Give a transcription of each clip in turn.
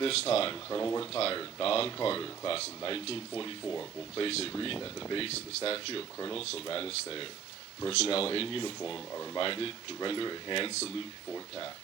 this time, Colonel Retired Don Carter, class of 1944, will place a wreath at the base of the statue of Colonel Sylvanus Thayer. Personnel in uniform are reminded to render a hand salute for taps.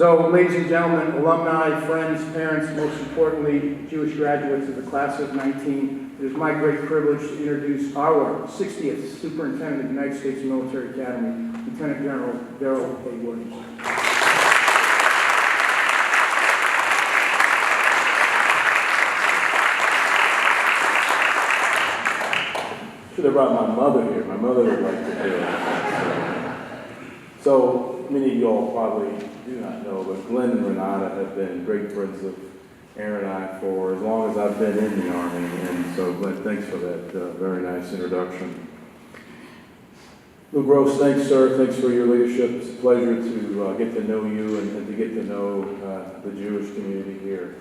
So, ladies and gentlemen, alumni, friends, parents, most importantly, Jewish graduates of the class of 19, it is my great privilege to introduce our 60th Superintendent of the United States Military Academy, Lieutenant General Darrell A. Williams. Should have brought my mother here. My mother would like to do it. So many of you all probably do not know, but Glenn and Renata have been great friends of Aaron and I for as long as I've been in the Army, and so Glenn, thanks for that very nice introduction. Lou Gross, thanks, sir. Thanks for your leadership. It's a pleasure to get to know you and to get to know the Jewish community here.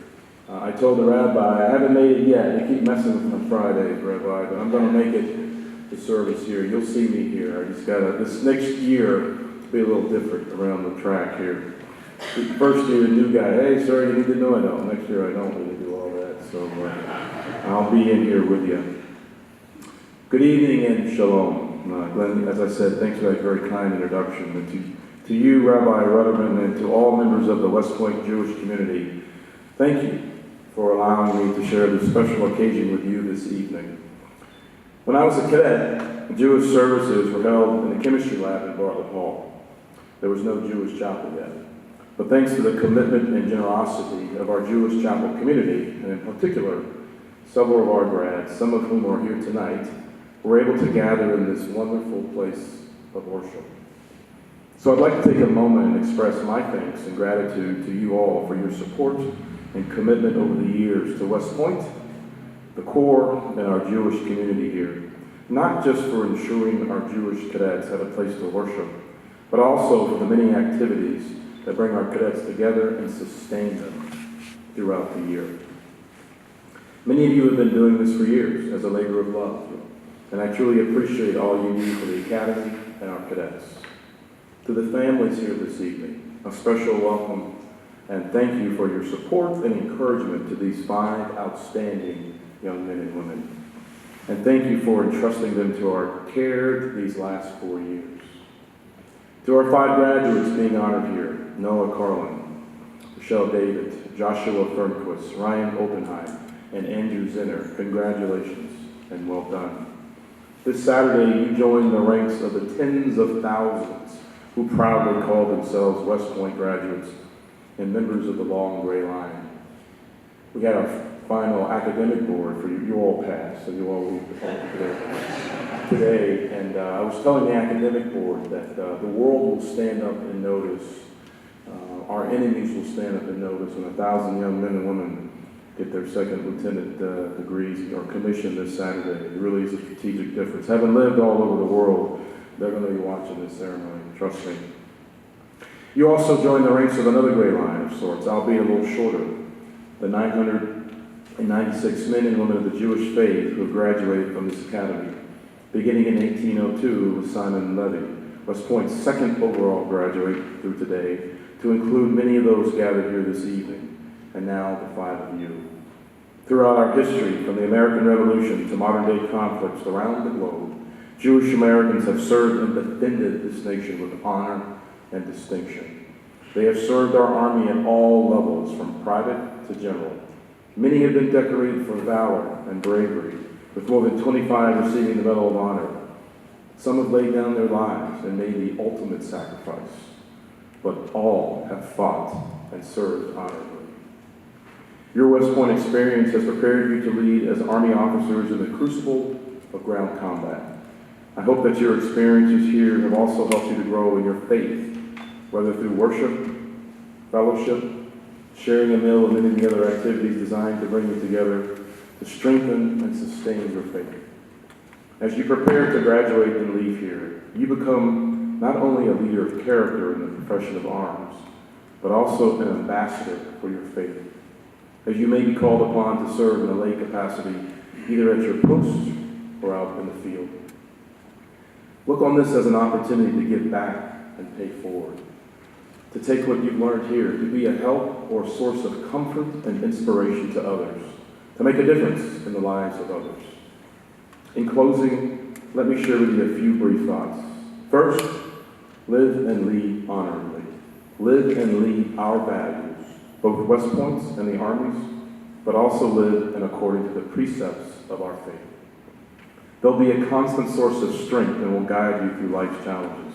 I told the rabbi, I haven't made it yet. They keep messing with me on Fridays, Rabbi, but I'm going to make it to service here. You'll see me here. I just got to, this next year, be a little different around the track here. First year, the new guy, hey, sir, you need to know I don't. Next year, I don't really do all that. So I'll be in here with you. Good evening and shalom. Glenn, as I said, thanks for that very kind introduction. And to you, Rabbi Rudderman, and to all members of the West Point Jewish community, thank you for allowing me to share this special occasion with you this evening. When I was a cadet, Jewish services were held in the chemistry lab in Bartlett Hall. There was no Jewish chapel yet. But thanks to the commitment and generosity of our Jewish chapel community, and in particular, several of our grads, some of whom are here tonight, were able to gather in this wonderful place of worship. So I'd like to take a moment and express my thanks and gratitude to you all for your support and commitment over the years to West Point, the Corps, and our Jewish community here, not just for ensuring our Jewish cadets had a place to worship, but also for the many activities that bring our cadets together and sustain them throughout the year. Many of you have been doing this for years as a labor of love, and I truly appreciate all you do for the Academy and our cadets. To the families here this evening, a special welcome and thank you for your support and encouragement to these 5 outstanding young men and women. And thank you for entrusting them to our care these last 4 years. To our 5 graduates being honored here, Noah Carlin, Michelle David, Joshua Fernquist, Ryan Oppenheim, and Andrew Zinner, congratulations and well done. This Saturday, you joined the ranks of the tens of thousands who proudly call themselves West Point graduates and members of the Long Gray Line. We had our final academic board for you. You all passed, so you all will be today. And I was telling the academic board that the world will stand up and notice, our enemies will stand up and notice when 1,000 young men and women get their second lieutenant degrees or commission this Saturday. It really is a strategic difference. Having lived all over the world, they're going to be watching this ceremony, trust me. You also joined the ranks of another gray line of sorts, albeit a little shorter. The 996 men and women of the Jewish faith who graduated from this academy. Beginning in 1802 with Simon Levy, West Point's second overall graduate through today, to include many of those gathered here this evening, and now the 5 of you. Throughout our history, from the American Revolution to modern-day conflicts around the globe, Jewish Americans have served and defended this nation with honor and distinction. They have served our Army at all levels, from private to general. Many have been decorated for valor and bravery, with more than 25 receiving the Medal of Honor. Some have laid down their lives and made the ultimate sacrifice, but all have fought and served honorably. Your West Point experience has prepared you to lead as Army officers in the crucible of ground combat. I hope that your experiences here have also helped you to grow in your faith, whether through worship, fellowship, sharing a meal, and many other activities designed to bring you together to strengthen and sustain your faith. As you prepare to graduate and leave here, you become not only a leader of character in the profession of arms, but also an ambassador for your faith, as you may be called upon to serve in a lay capacity, either at your post or out in the field. Look on this as an opportunity to give back and pay forward, to take what you've learned here, to be a help or source of comfort and inspiration to others, to make a difference in the lives of others. In closing, let me share with you a few brief thoughts. First, live and lead honorably. Live and lead our values, both West Point's and the Army's, but also live in according to the precepts of our faith. They'll be a constant source of strength and will guide you through life's challenges.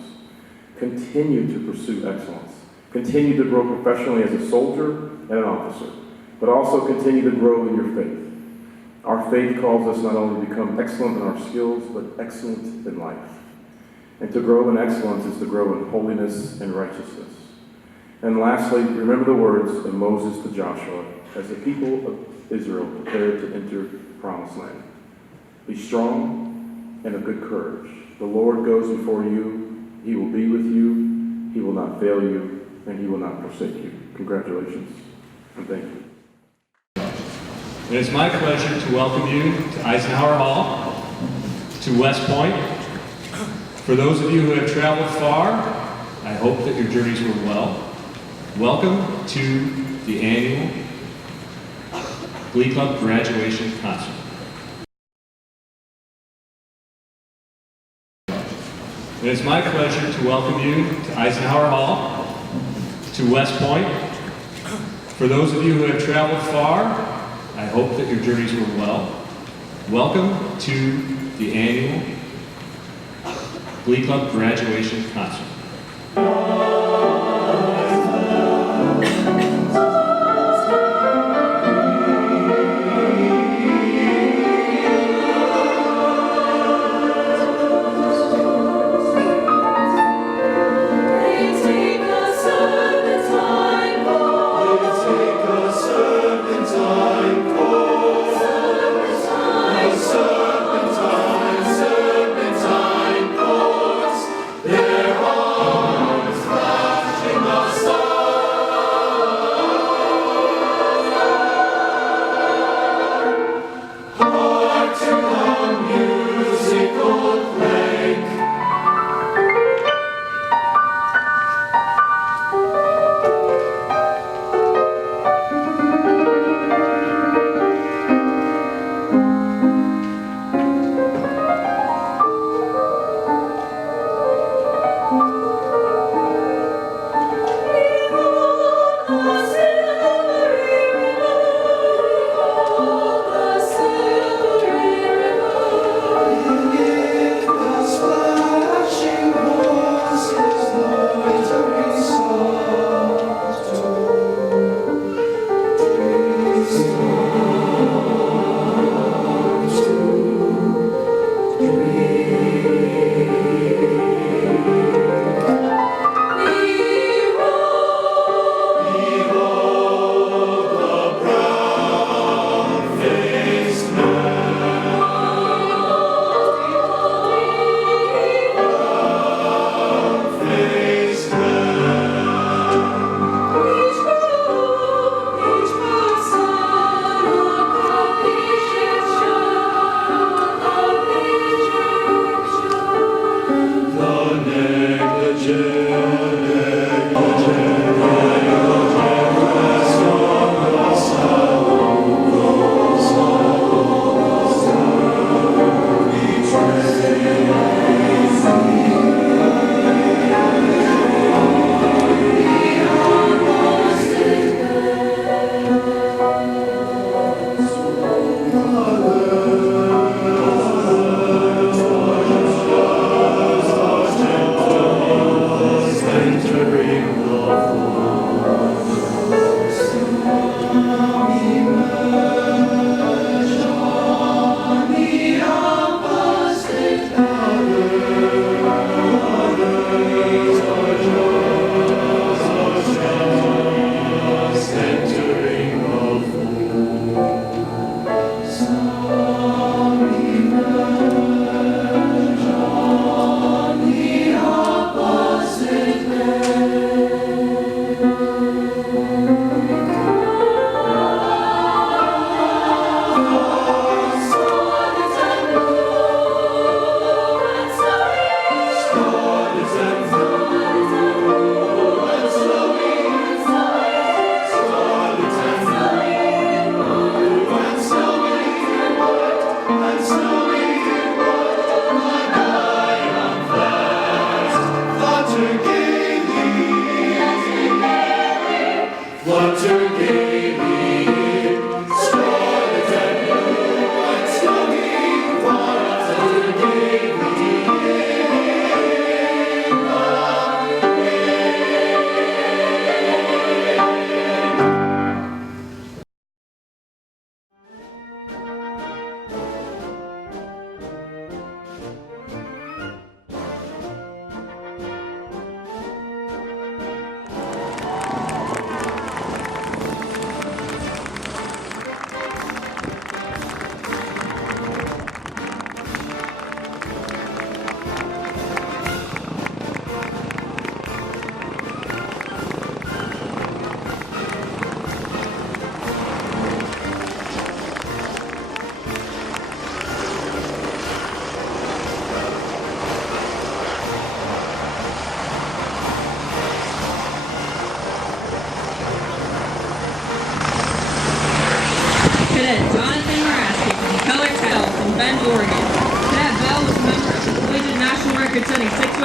Continue to pursue excellence. Continue to grow professionally as a soldier and an officer, but also continue to grow in your faith. Our faith calls us not only to become excellent in our skills, but excellent in life. And to grow in excellence is to grow in holiness and righteousness. And lastly, remember the words of Moses to Joshua, as the people of Israel prepare to enter the promised land. Be strong and of good courage. The Lord goes before you. He will be with you. He will not fail you, and he will not forsake you. Congratulations, and thank you. It is my pleasure to welcome you to Eisenhower Hall, to West Point. For those of you who have traveled far, I hope that your journeys were well. Welcome to the annual Glee Club graduation concert. It is my pleasure to welcome you to Eisenhower Hall, to West Point. For those of you who have traveled far, I hope that your journeys were well. Welcome to the annual Glee Club graduation concert.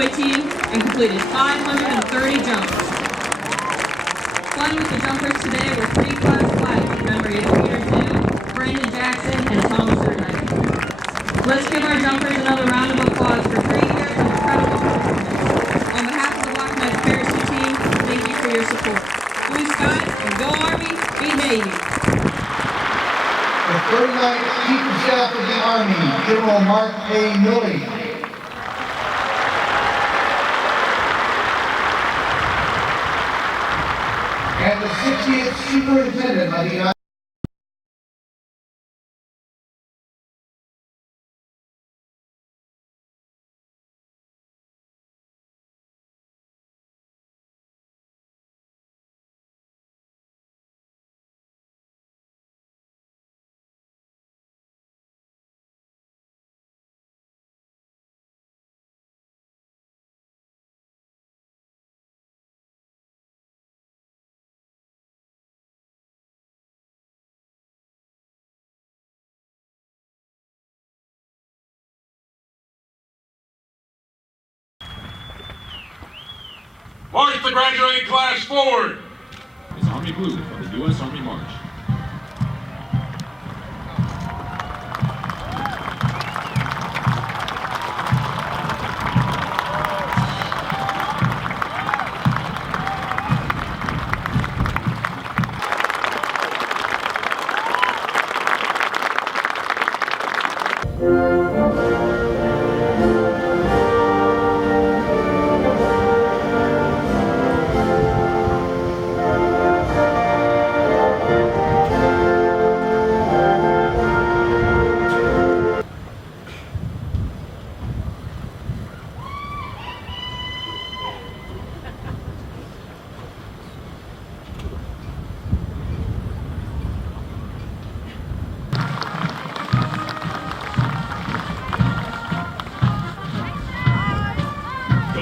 Speedway team and completed 530 jumps. Fun with the jumpers today were 3 cars flat in memory of Peter New, Brandon Jackson, and Thomas Erdnike. Let's give our jumpers another round of applause for 3 years of incredible performance. On behalf of the Black Knights Parachute team, thank you for your support. Blue skies and go Army, be Navy. The 39th Chief of Staff of the Army, General Mark A. Milley. And the 60th Superintendent of the United March the graduating class forward! Is Army Blue of the U.S. Army March.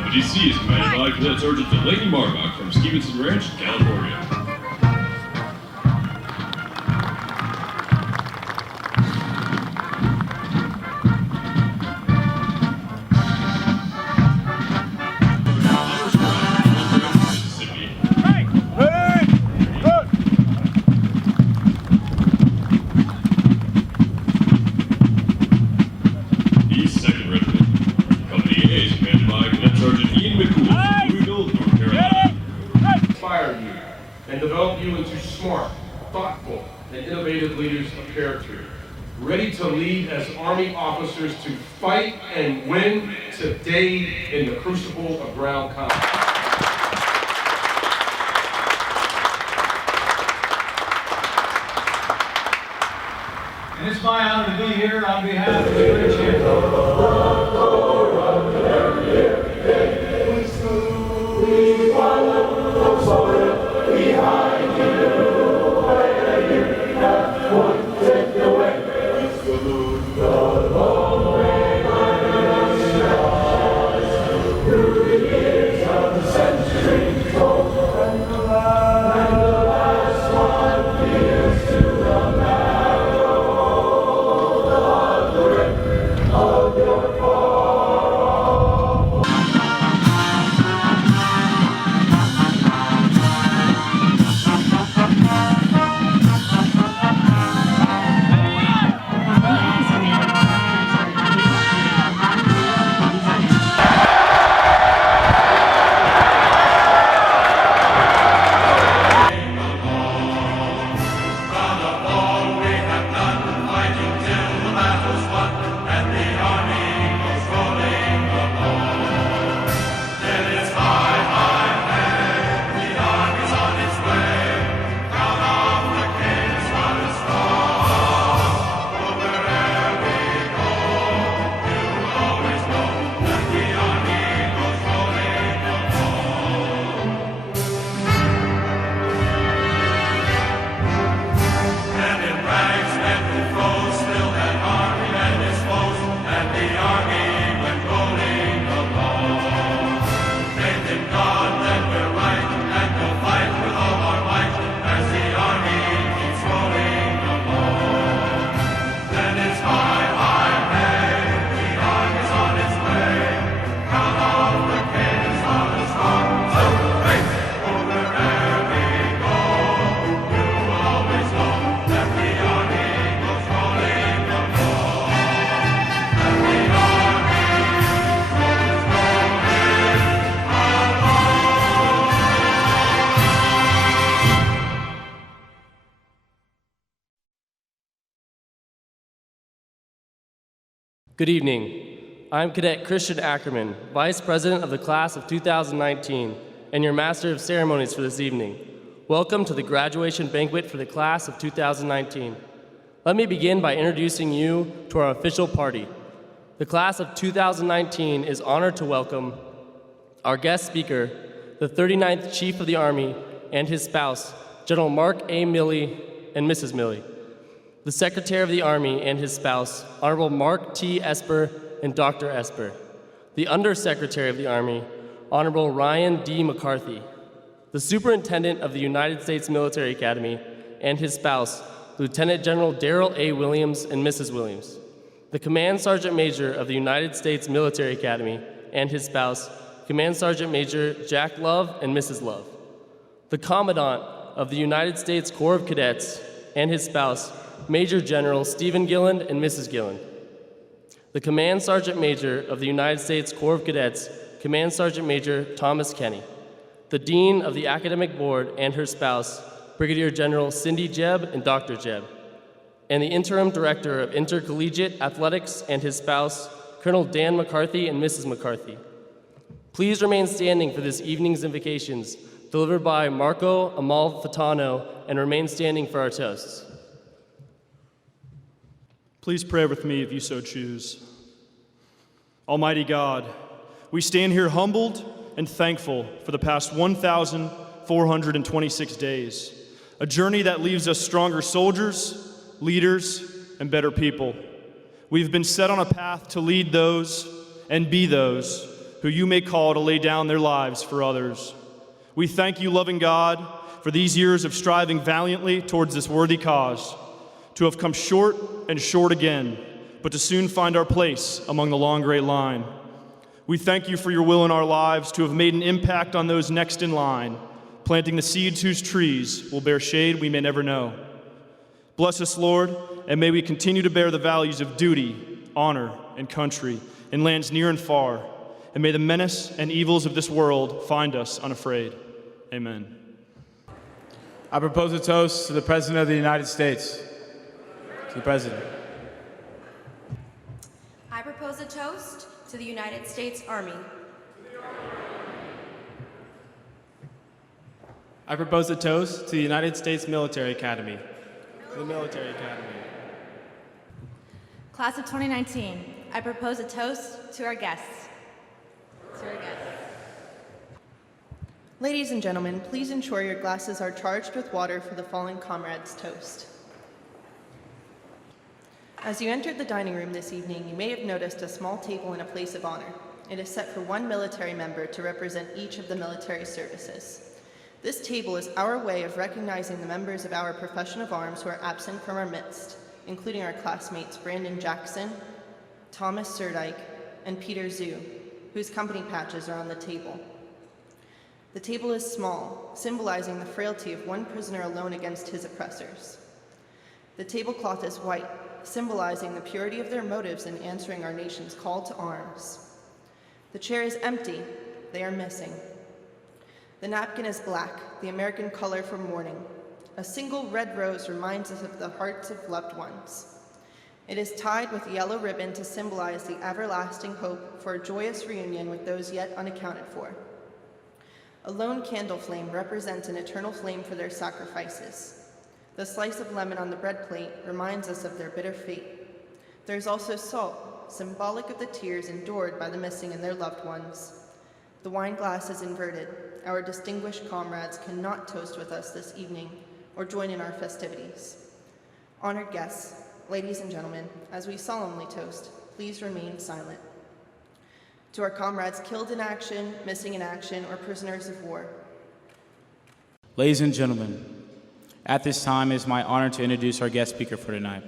DC is commanded by Cadet Sergeant Delaney Marbach from Stevenson Ranch, California. And develop you into smart, thoughtful, and innovative leaders of character, ready to lead as Army officers to fight and win today in the crucible of ground combat. And it's my honor to be here on behalf of the great champion. Of your cause. Good evening. I'm Cadet Christian Ackerman, Vice President of the Class of 2019, and your Master of Ceremonies for this evening. Welcome to the graduation banquet for the Class of 2019. Let me begin by introducing you to our official party. The Class of 2019 is honored to welcome our guest speaker, the 39th Chief of the Army, and his spouse, General Mark A. Milley and Mrs. Milley. The Secretary of the Army and his spouse, Honorable Mark T. Esper and Dr. Esper. The Undersecretary of the Army, Honorable Ryan D. McCarthy. The Superintendent of the United States Military Academy and his spouse, Lieutenant General Darrell A. Williams and Mrs. Williams. The Command Sergeant Major of the United States Military Academy and his spouse, Command Sergeant Major Jack Love and Mrs. Love. The Commandant of the United States Corps of Cadets and his spouse, Major General Stephen Gilland and Mrs. Gilland. The Command Sergeant Major of the United States Corps of Cadets, Command Sergeant Major Thomas Kenny. The Dean of the Academic Board and her spouse, Brigadier General Cindy Jebb and Dr. Jebb. And the Interim Director of Intercollegiate Athletics and his spouse, Colonel Dan McCarthy and Mrs. McCarthy. Please remain standing for this evening's invocations, delivered by Marco Amalfitano, and remain standing for our toasts. Please pray with me if you so choose. Almighty God, we stand here humbled and thankful for the past 1,426 days, a journey that leaves us stronger soldiers, leaders, and better people. We've been set on a path to lead those and be those who you may call to lay down their lives for others. We thank you, loving God, for these years of striving valiantly towards this worthy cause, to have come short and short again, but to soon find our place among the long gray line. We thank you for your will in our lives to have made an impact on those next in line, planting the seeds whose trees will bear shade we may never know. Bless us, Lord, and may we continue to bear the values of duty, honor, and country in lands near and far, and may the menace and evils of this world find us unafraid. Amen. I propose a toast to the President of the United States. To the President. I propose a toast to the United States Army. I propose a toast to the United States Military Academy. To the Military Academy. Class of 2019, I propose a toast to our guests. To our guests. Ladies and gentlemen, please ensure your glasses are charged with water for the fallen comrades' toast. As you entered the dining room this evening, you may have noticed a small table in a place of honor. It is set for one military member to represent each of the military services. This table is our way of recognizing the members of our profession of arms who are absent from our midst, including our classmates Brandon Jackson, Thomas Surdike, and Peter Zhu, whose company patches are on the table. The table is small, symbolizing the frailty of one prisoner alone against his oppressors. The tablecloth is white, symbolizing the purity of their motives in answering our nation's call to arms. The chair is empty, they are missing. The napkin is black, the American color for mourning. A single red rose reminds us of the hearts of loved ones. It is tied with yellow ribbon to symbolize the everlasting hope for a joyous reunion with those yet unaccounted for. A lone candle flame represents an eternal flame for their sacrifices. The slice of lemon on the bread plate reminds us of their bitter fate. There is also salt, symbolic of the tears endured by the missing and their loved ones. The wine glass is inverted. Our distinguished comrades cannot toast with us this evening or join in our festivities. Honored guests, ladies and gentlemen, as we solemnly toast, please remain silent. To our comrades killed in action, missing in action, or prisoners of war. Ladies and gentlemen, at this time, it is my honor to introduce our guest speaker for tonight,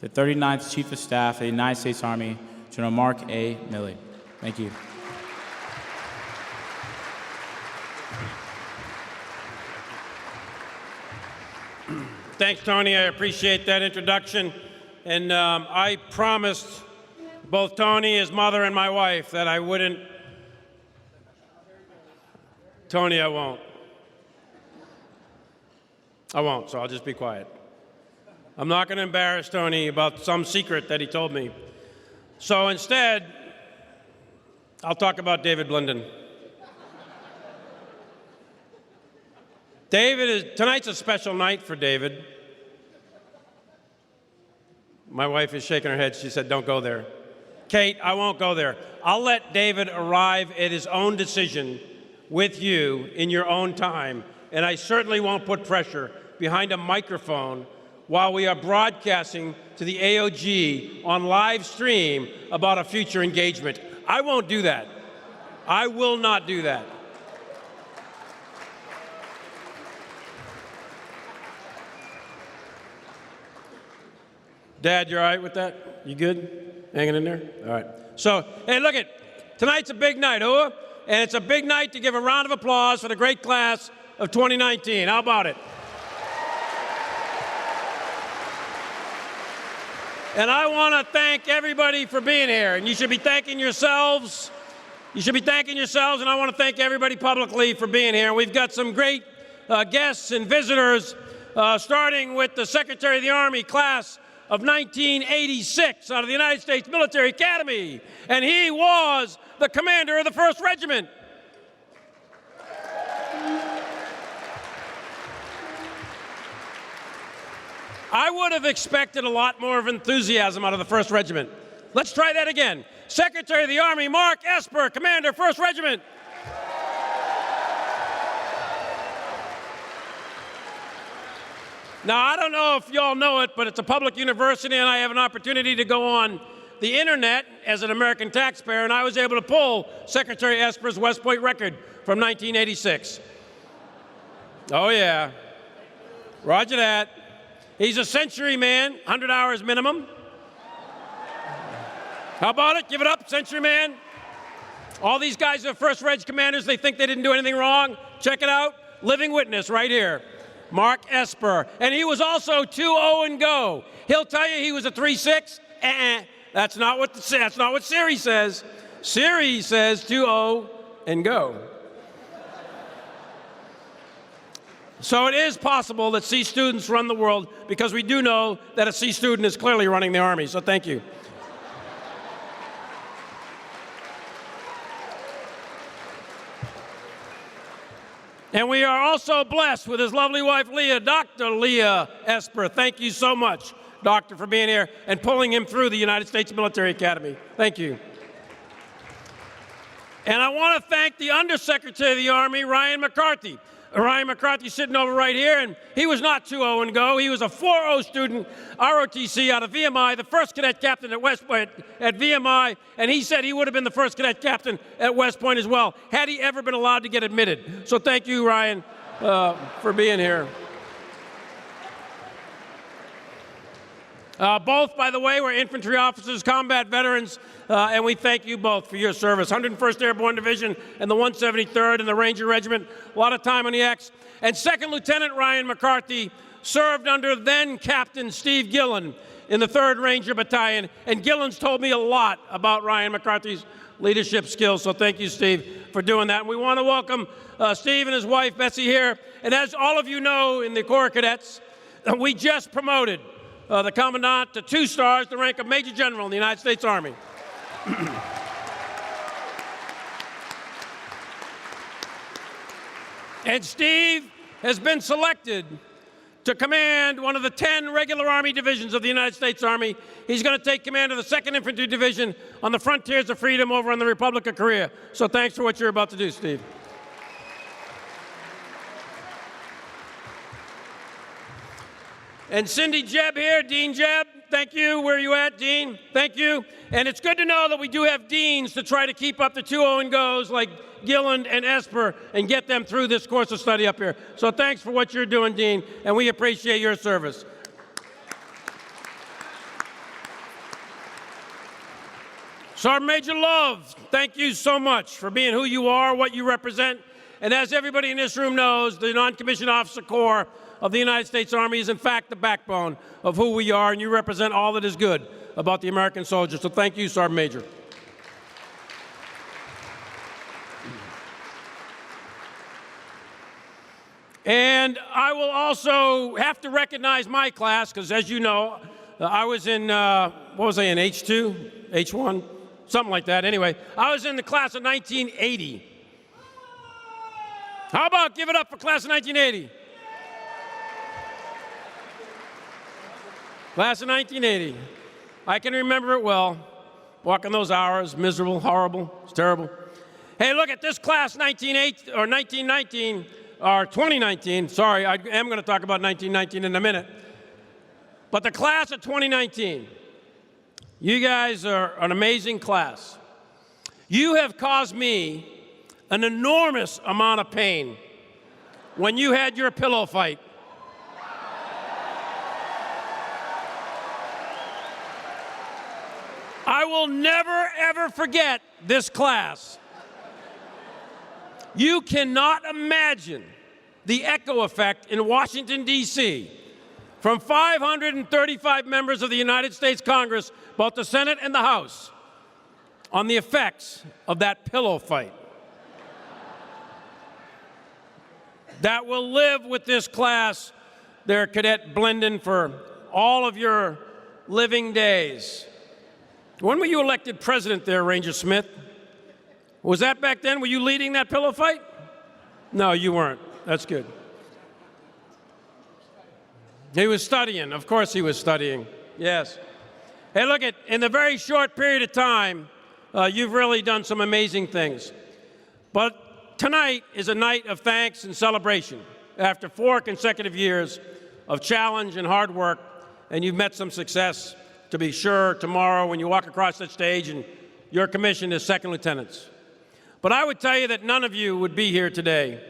the 39th Chief of Staff of the United States Army, General Mark A. Milley. Thank you. Thanks, Tony. I appreciate that introduction. And I promised both Tony, his mother, and my wife that I wouldn't. Tony, I won't. I won't, so I'll just be quiet. I'm not going to embarrass Tony about some secret that he told me. So instead, I'll talk about David Blinden. Tonight's a special night for David. My wife is shaking her head. She said, don't go there. Kate, I won't go there. I'll let David arrive at his own decision with you in your own time, and I certainly won't put pressure behind a microphone while we are broadcasting to the AOG on live stream about a future engagement. I won't do that. I will not do that. Dad, you all right with that? You good? Hanging in there? All right. So, hey, look it. Tonight's a big night, and it's a big night to give a round of applause for the great class of 2019. How about it? And I want to thank everybody for being here, and you should be thanking yourselves. You should be thanking yourselves, and I want to thank everybody publicly for being here. We've got some great guests and visitors, starting with the Secretary of the Army class of 1986 out of the United States Military Academy, and he was the commander of the 1st Regiment. I would have expected a lot more of enthusiasm out of the 1st Regiment. Let's try that again. Secretary of the Army, Mark Esper, Commander, 1st Regiment. Now, I don't know if you all know it, but it's a public university, and I have an opportunity to go on the internet as an American taxpayer, and I was able to pull Secretary Esper's West Point record from 1986. Oh, yeah. Roger that. He's a century man, 100 hours minimum. How about it? Give it up, century man. All these guys are 1st Reg commanders. They think they didn't do anything wrong. Check it out. Living witness right here. Mark Esper. And he was also 2-0 and go. He'll tell you he was a 3-6. That's not what Siri says. Siri says 2-0 and go. So it is possible that C students run the world, because we do know that a C student is clearly running the Army. So thank you. And we are also blessed with his lovely wife, Leah, Dr. Leah Esper. Thank you so much, Doctor, for being here and pulling him through the United States Military Academy. Thank you. And I want to thank the Undersecretary of the Army, Ryan McCarthy. Ryan McCarthy sitting over right here, and he was not 2-0 and go. He was a 4-0 student, ROTC out of VMI, the 1st cadet captain at West Point at VMI, and he said he would have been the 1st cadet captain at West Point as well, had he ever been allowed to get admitted. So thank you, Ryan, for being here. Both, by the way, were infantry officers, combat veterans, and we thank you both for your service. 101st Airborne Division and the 173rd and the Ranger Regiment, a lot of time on the X. And 2nd Lieutenant Ryan McCarthy served under then-Captain Steve Gillen in the 3rd Ranger Battalion, and Gillen's told me a lot about Ryan McCarthy's leadership skills, so thank you, Steve, for doing that. And we want to welcome Steve and his wife, Betsy, here. And as all of you know in the Corps Cadets, we just promoted the Commandant to 2 stars, the rank of Major General in the United States Army. And Steve has been selected to command one of the 10 regular Army divisions of the United States Army. He's going to take command of the 2nd Infantry Division on the frontiers of freedom over in the Republic of Korea. So thanks for what you're about to do, Steve. And Cindy Jebb here, Dean Jebb, thank you. Where are you at, Dean? Thank you. And it's good to know that we do have deans to try to keep up the 2-0 and goes like Gillen and Esper and get them through this course of study up here. So thanks for what you're doing, Dean, and we appreciate your service. Sergeant Major Love, thank you so much for being who you are, what you represent. And as everybody in this room knows, the Non-Commissioned Officer Corps of the United States Army is in fact the backbone of who we are, and you represent all that is good about the American soldier. So thank you, Sergeant Major. And I will also have to recognize my class, because as you know, I was in, what was I in, H2? H1? Something like that. Anyway, I was in the class of 1980. How about give it up for class of 1980? Class of 1980. I can remember it well. Walking those hours, miserable, horrible, it's terrible. Hey, look at this class, 1919, or 2019. Sorry, I am going to talk about 1919 in a minute. But the class of 2019, you guys are an amazing class. You have caused me an enormous amount of pain when you had your pillow fight. I will never, ever forget this class. You cannot imagine the echo effect in Washington, D.C., from 535 members of the United States Congress, both the Senate and the House, on the effects of that pillow fight. That will live with this class, there, Cadet Blendon, for all of your living days. When were you elected president there, Ranger Smith? Was that back then? Were you leading that pillow fight? No, you weren't. That's good. He was studying. Of course he was studying. Yes. Hey, look, in a very short period of time, you've really done some amazing things. But tonight is a night of thanks and celebration. After 4 consecutive years of challenge and hard work, and you've met some success, to be sure, tomorrow when you walk across that stage and you're commissioned as second lieutenants. But I would tell you that none of you would be here today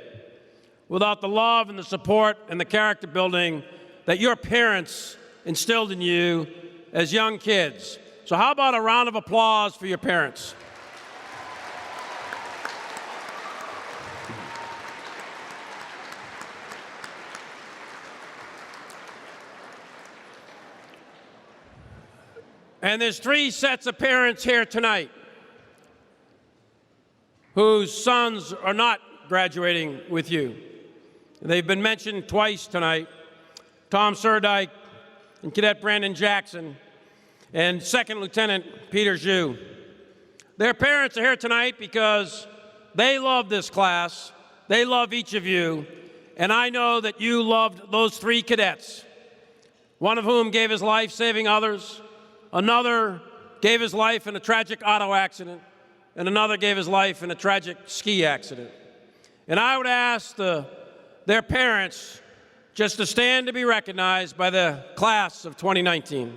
without the love and the support and the character building that your parents instilled in you as young kids. So how about a round of applause for your parents? And there's 3 sets of parents here tonight whose sons are not graduating with you. They've been mentioned twice tonight, Tom Surdike and Cadet Brandon Jackson and Second Lieutenant Peter Zhu. Their parents are here tonight because they love this class, they love each of you, and I know that you loved those 3 cadets, one of whom gave his life saving others, another gave his life in a tragic auto accident, and another gave his life in a tragic ski accident. And I would ask their parents just to stand to be recognized by the class of 2019.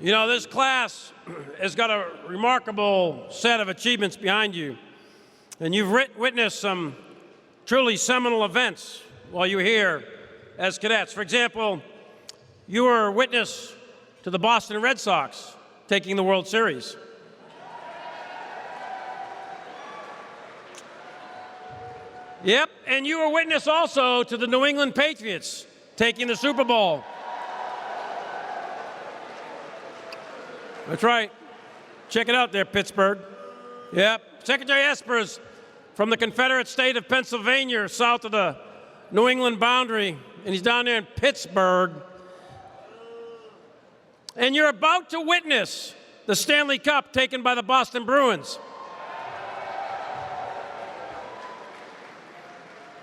You know, this class has got a remarkable set of achievements behind you, and you've witnessed some truly seminal events while you were here as cadets. For example, you were witness to the Boston Red Sox taking the World Series. Yep, and you were witness also to the New England Patriots taking the Super Bowl. That's right. Check it out there, Pittsburgh. Yep. Secretary Esper's from the Confederate state of Pennsylvania, south of the New England boundary, and he's down there in Pittsburgh. And you're about to witness the Stanley Cup taken by the Boston Bruins.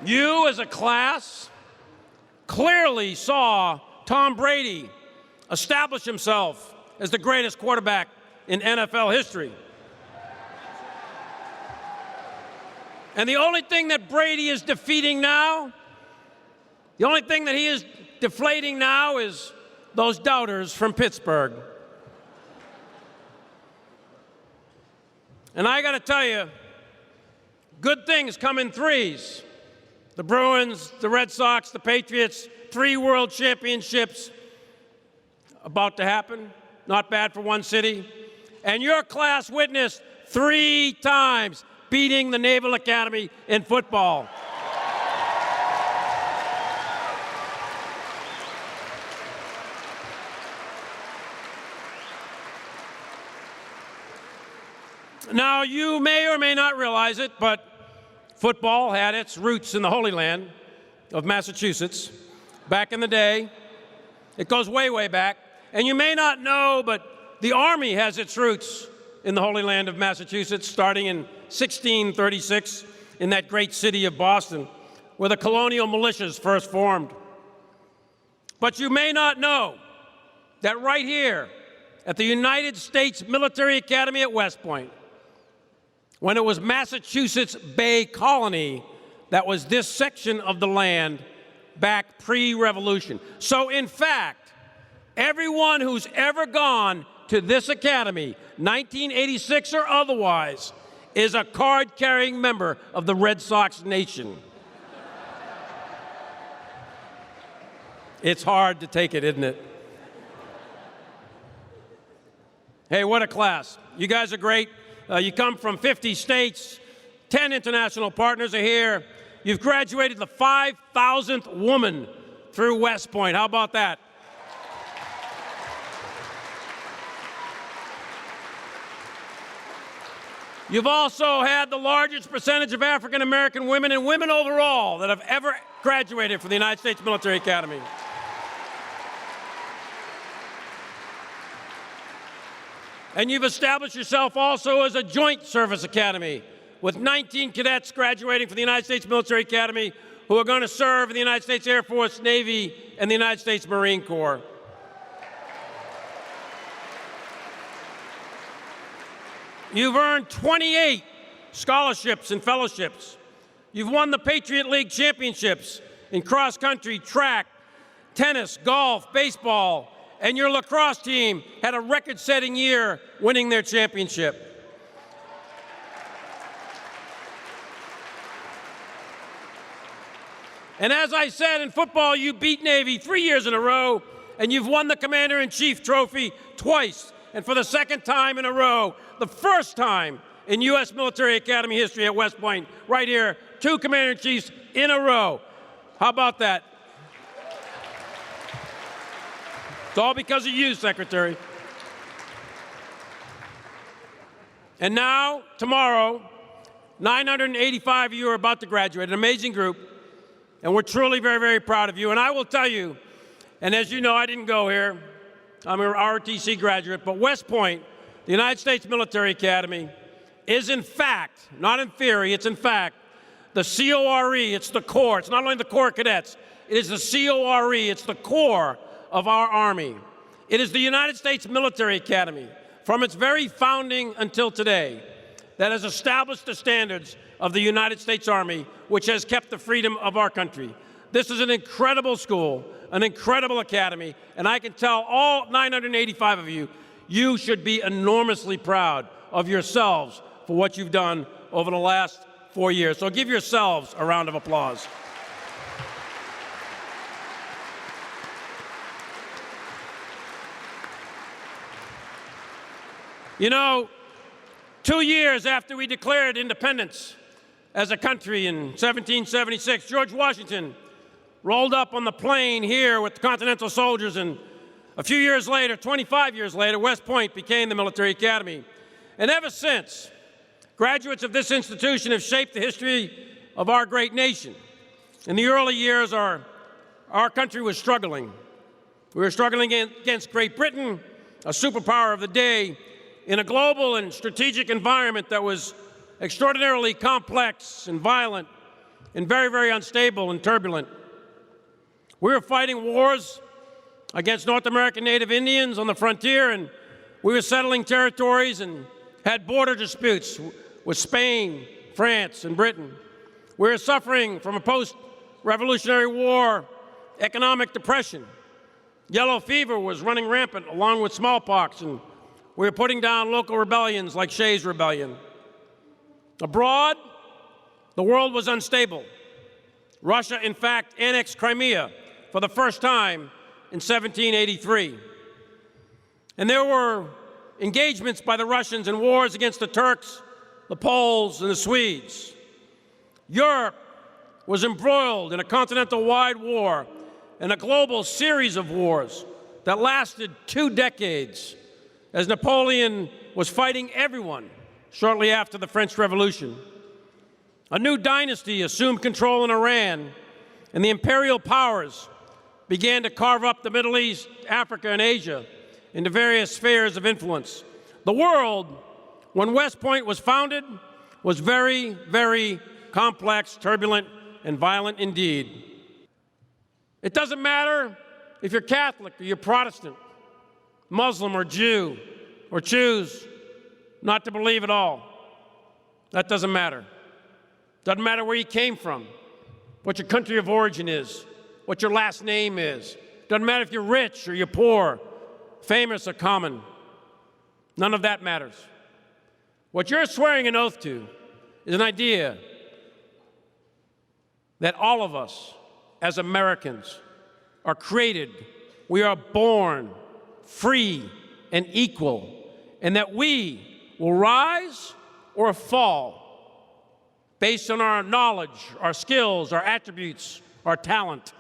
You, as a class, clearly saw Tom Brady establish himself as the greatest quarterback in NFL history. And the only thing that Brady is defeating now, the only thing that he is deflating now is those doubters from Pittsburgh. And I got to tell you, good things come in threes. The Bruins, the Red Sox, the Patriots, 3 world championships about to happen. Not bad for one city. And your class witnessed 3 times beating the Naval Academy in football. Now, you may or may not realize it, but football had its roots in the Holy Land of Massachusetts back in the day. It goes way, way back. And you may not know, but the Army has its roots in the Holy Land of Massachusetts, starting in 1636 in that great city of Boston, where the colonial militias first formed. But you may not know that right here at the United States Military Academy at West Point, when it was Massachusetts Bay Colony, that was this section of the land back pre-revolution. So in fact, everyone who's ever gone to this academy, 1986 or otherwise, is a card-carrying member of the Red Sox Nation. It's hard to take it, isn't it? Hey, what a class. You guys are great. You come from 50 states, 10 international partners are here. You've graduated the 5,000th woman through West Point. How about that? You've also had the largest percentage of African American women and women overall that have ever graduated from the United States Military Academy. And you've established yourself also as a joint service academy, with 19 cadets graduating from the United States Military Academy who are going to serve in the United States Air Force, Navy, and the United States Marine Corps. You've earned 28 scholarships and fellowships. You've won the Patriot League championships in cross country, track, tennis, golf, baseball, and your lacrosse team had a record-setting year winning their championship. And as I said, in football, you beat Navy 3 years in a row, and you've won the Commander-in-Chief trophy twice, and for the second time in a row, the first time in U.S. Military Academy history at West Point, right here, 2 Commander-in-Chiefs in a row. How about that? It's all because of you, Secretary. And now, tomorrow, 985 of you are about to graduate, an amazing group, and we're truly very, very proud of you. And I will tell you, and as you know, I didn't go here. I'm an ROTC graduate, but West Point, the United States Military Academy, is in fact, not in theory, it's in fact, the CORE, it's the core. It's not only the Corps Cadets, it is the CORE, it's the core of our Army. It is the United States Military Academy, from its very founding until today, that has established the standards of the United States Army, which has kept the freedom of our country. This is an incredible school, an incredible academy, and I can tell all 985 of you, you should be enormously proud of yourselves for what you've done over the last 4 years. So give yourselves a round of applause. You know, 2 years after we declared independence as a country in 1776, George Washington rolled up on the plain here with the Continental soldiers, and a few years later, 25 years later, West Point became the military academy. And ever since, graduates of this institution have shaped the history of our great nation. In the early years, our country was struggling. We were struggling against Great Britain, a superpower of the day, in a global and strategic environment that was extraordinarily complex and violent and very, very unstable and turbulent. We were fighting wars against North American Native Indians on the frontier, and we were settling territories and had border disputes with Spain, France, and Britain. We were suffering from a post-Revolutionary War economic depression. Yellow fever was running rampant along with smallpox, and we were putting down local rebellions like Shays' Rebellion. Abroad, the world was unstable. Russia, in fact, annexed Crimea for the first time in 1783. And there were engagements by the Russians in wars against the Turks, the Poles, and the Swedes. Europe was embroiled in a continental-wide war and a global series of wars that lasted 2 decades as Napoleon was fighting everyone shortly after the French Revolution. A new dynasty assumed control in Iran, and the imperial powers began to carve up the Middle East, Africa, and Asia into various spheres of influence. The world, when West Point was founded, was very, very complex, turbulent, and violent indeed. It doesn't matter if you're Catholic or you're Protestant, Muslim or Jew, or choose not to believe at all. That doesn't matter. Doesn't matter where you came from, what your country of origin is, what your last name is. Doesn't matter if you're rich or you're poor, famous or common. None of that matters. What you're swearing an oath to is an idea that all of us as Americans are created, we are born free and equal, and that we will rise or fall based on our knowledge, our skills, our attributes, our talent.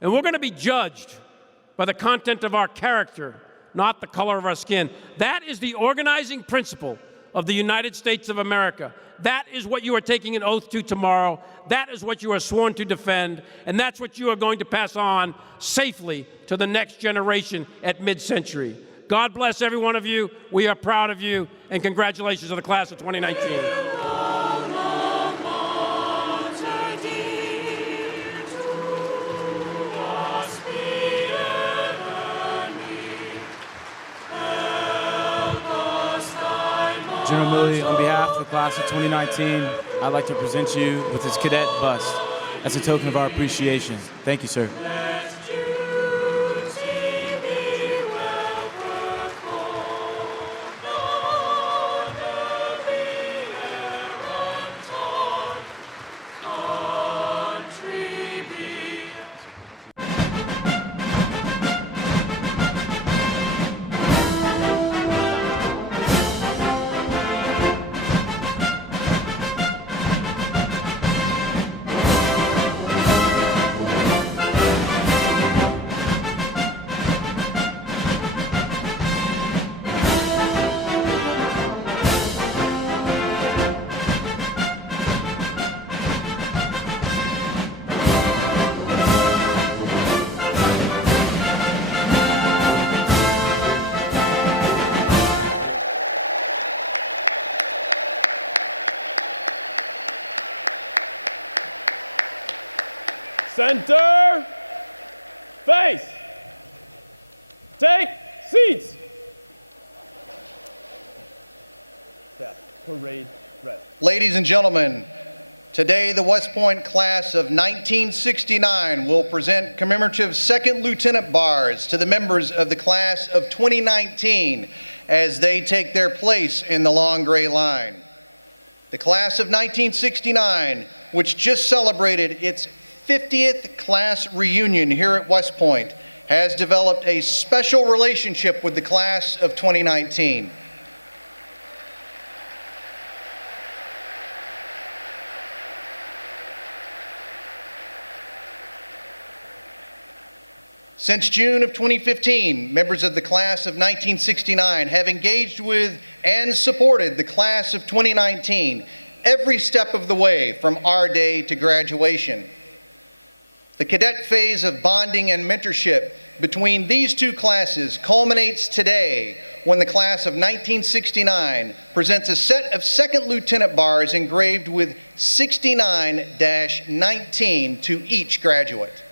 And we're going to be judged by the content of our character, not the color of our skin. That is the organizing principle of the United States of America. That is what you are taking an oath to tomorrow. That is what you are sworn to defend. And that's what you are going to pass on safely to the next generation at mid-century. God bless every one of you. We are proud of you. And congratulations to the class of 2019. General Milley, on behalf of the class of 2019, I'd like to present you with his cadet bust as a token of our appreciation. Thank you, sir. Center, face, take seats. Step, parade, rest. Ladies and gentlemen, today the West Point class of 1969 will present commemorative second lieutenant bars to the members of the class of 2019 as they take their place in the long gray line. The class of 1969, which just celebrated its 50th class reunion here at West Point, has developed a special relationship with the class of 2019. Since June of 2015, members of the class of 1969 have engaged with and supported the class of 2019 every step of the way from our day to graduation. The cadet phase of bonding and mentorship between these two classes culminates today when the class of 1969 presents a set of second lieutenant bars engraved with 69-19 to each graduate.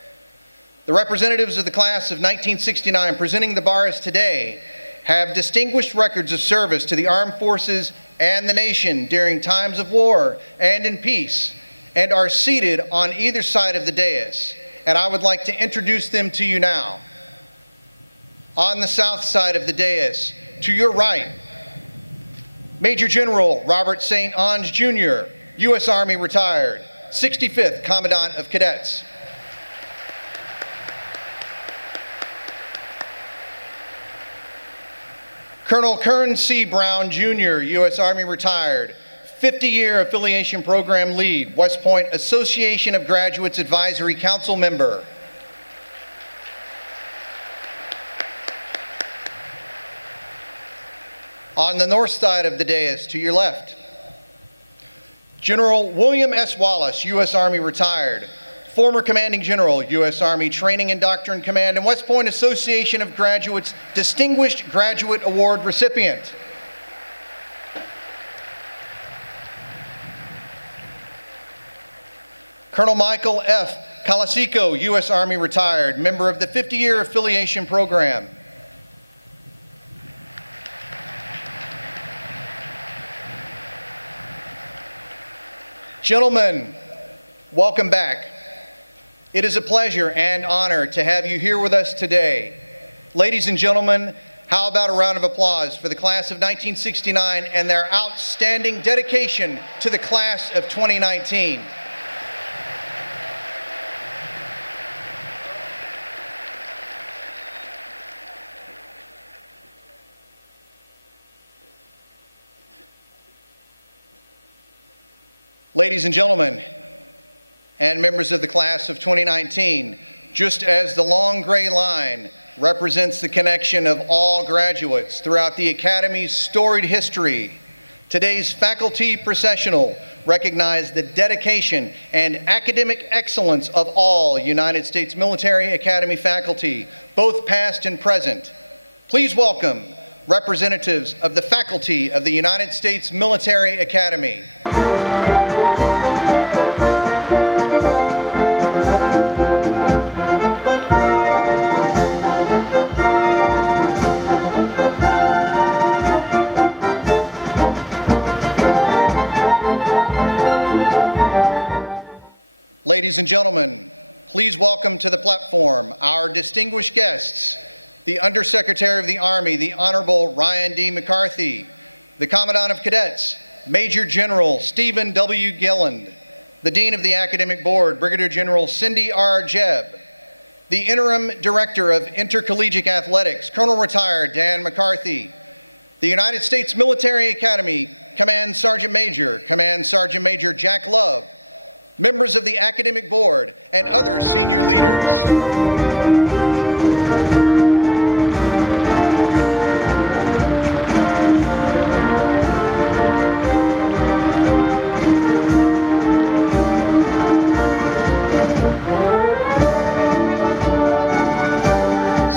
The representatives of the class of 1969 presenting the bars today have distinguished records of service to the armed forces and the nation during times of war and in peace, and are seated on either side of the dais. And I would like to introduce them to you now. On the south side of the dais, to your right, Major General Robert St. Onge, Jr., U.S. Army retired, 65th Commandant of Cadets. Colonel Kern C. Brown, Jr., U.S. Army retired, 50-year affiliation program lead, West Point Association of Graduates Advisory Council member. On the north side of the dais, to your left, General William S. Wallace, U.S. Army retired, former Commanding General, U.S. Army Training and Doctrine Command, and West Point Association of Graduates Distinguished Graduate Award recipient. Colonel Michael F. Calasico, U.S. Army retired, member of the 50-year affiliation program. Gentlemen, welcome back. It is a pleasure and honor to have you here with us today. Ladies and gentlemen, how about a round of applause for the class of 1969 and their outstanding dedication to the class of 2019. Ladies and gentlemen, and members of the class of 2019, just as the long gray line represents the connection of all graduates throughout the Academy's storied history, today's faculty processional recognizes the dedication and academic excellence of all United States Military Academy faculty, both past and present. Please welcome representatives of the faculty of the United States Military Academy. Ladies and gentlemen, please welcome to the platform our distinguished guests, the Undersecretary of the Army, the Honorable Ryan D. McCarthy, the Commandant of Cadets, Major General Stephen W. Gilland, the Dean of the Academic Board, Brigadier General Cindy R. Jebb, the Interim Director of Intercollegiate Athletics, Colonel Retired Dan McCarthy, the United States Military Academy Command Sergeant Major Jack Love, members of the Academic Board, and other senior leaders.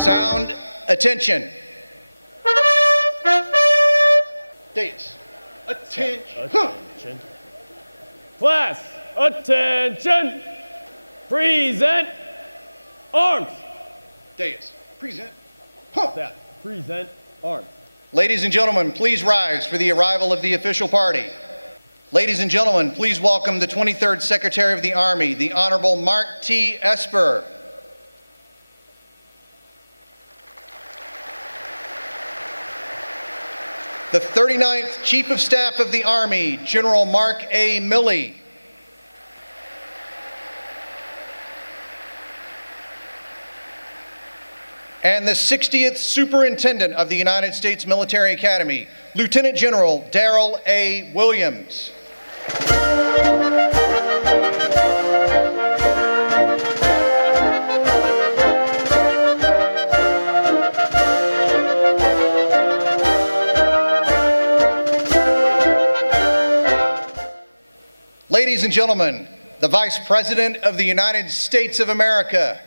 Sound, attention. Dates. Attention. Class, attention. Present arms. Dates. Present. That. Present arms. Ladies and gentlemen, please rise for the arrival of the official party. Ladies and gentlemen, please welcome the 23rd Secretary of the Army, the Honorable Mark T. Esper. The 39th Chief of Staff of the Army, General Mark A. Milley. And the 60th Superintendent of the United States Military Academy, Lieutenant General Darrell A. Williams. Ladies and gentlemen, the Vice President of the United States of America.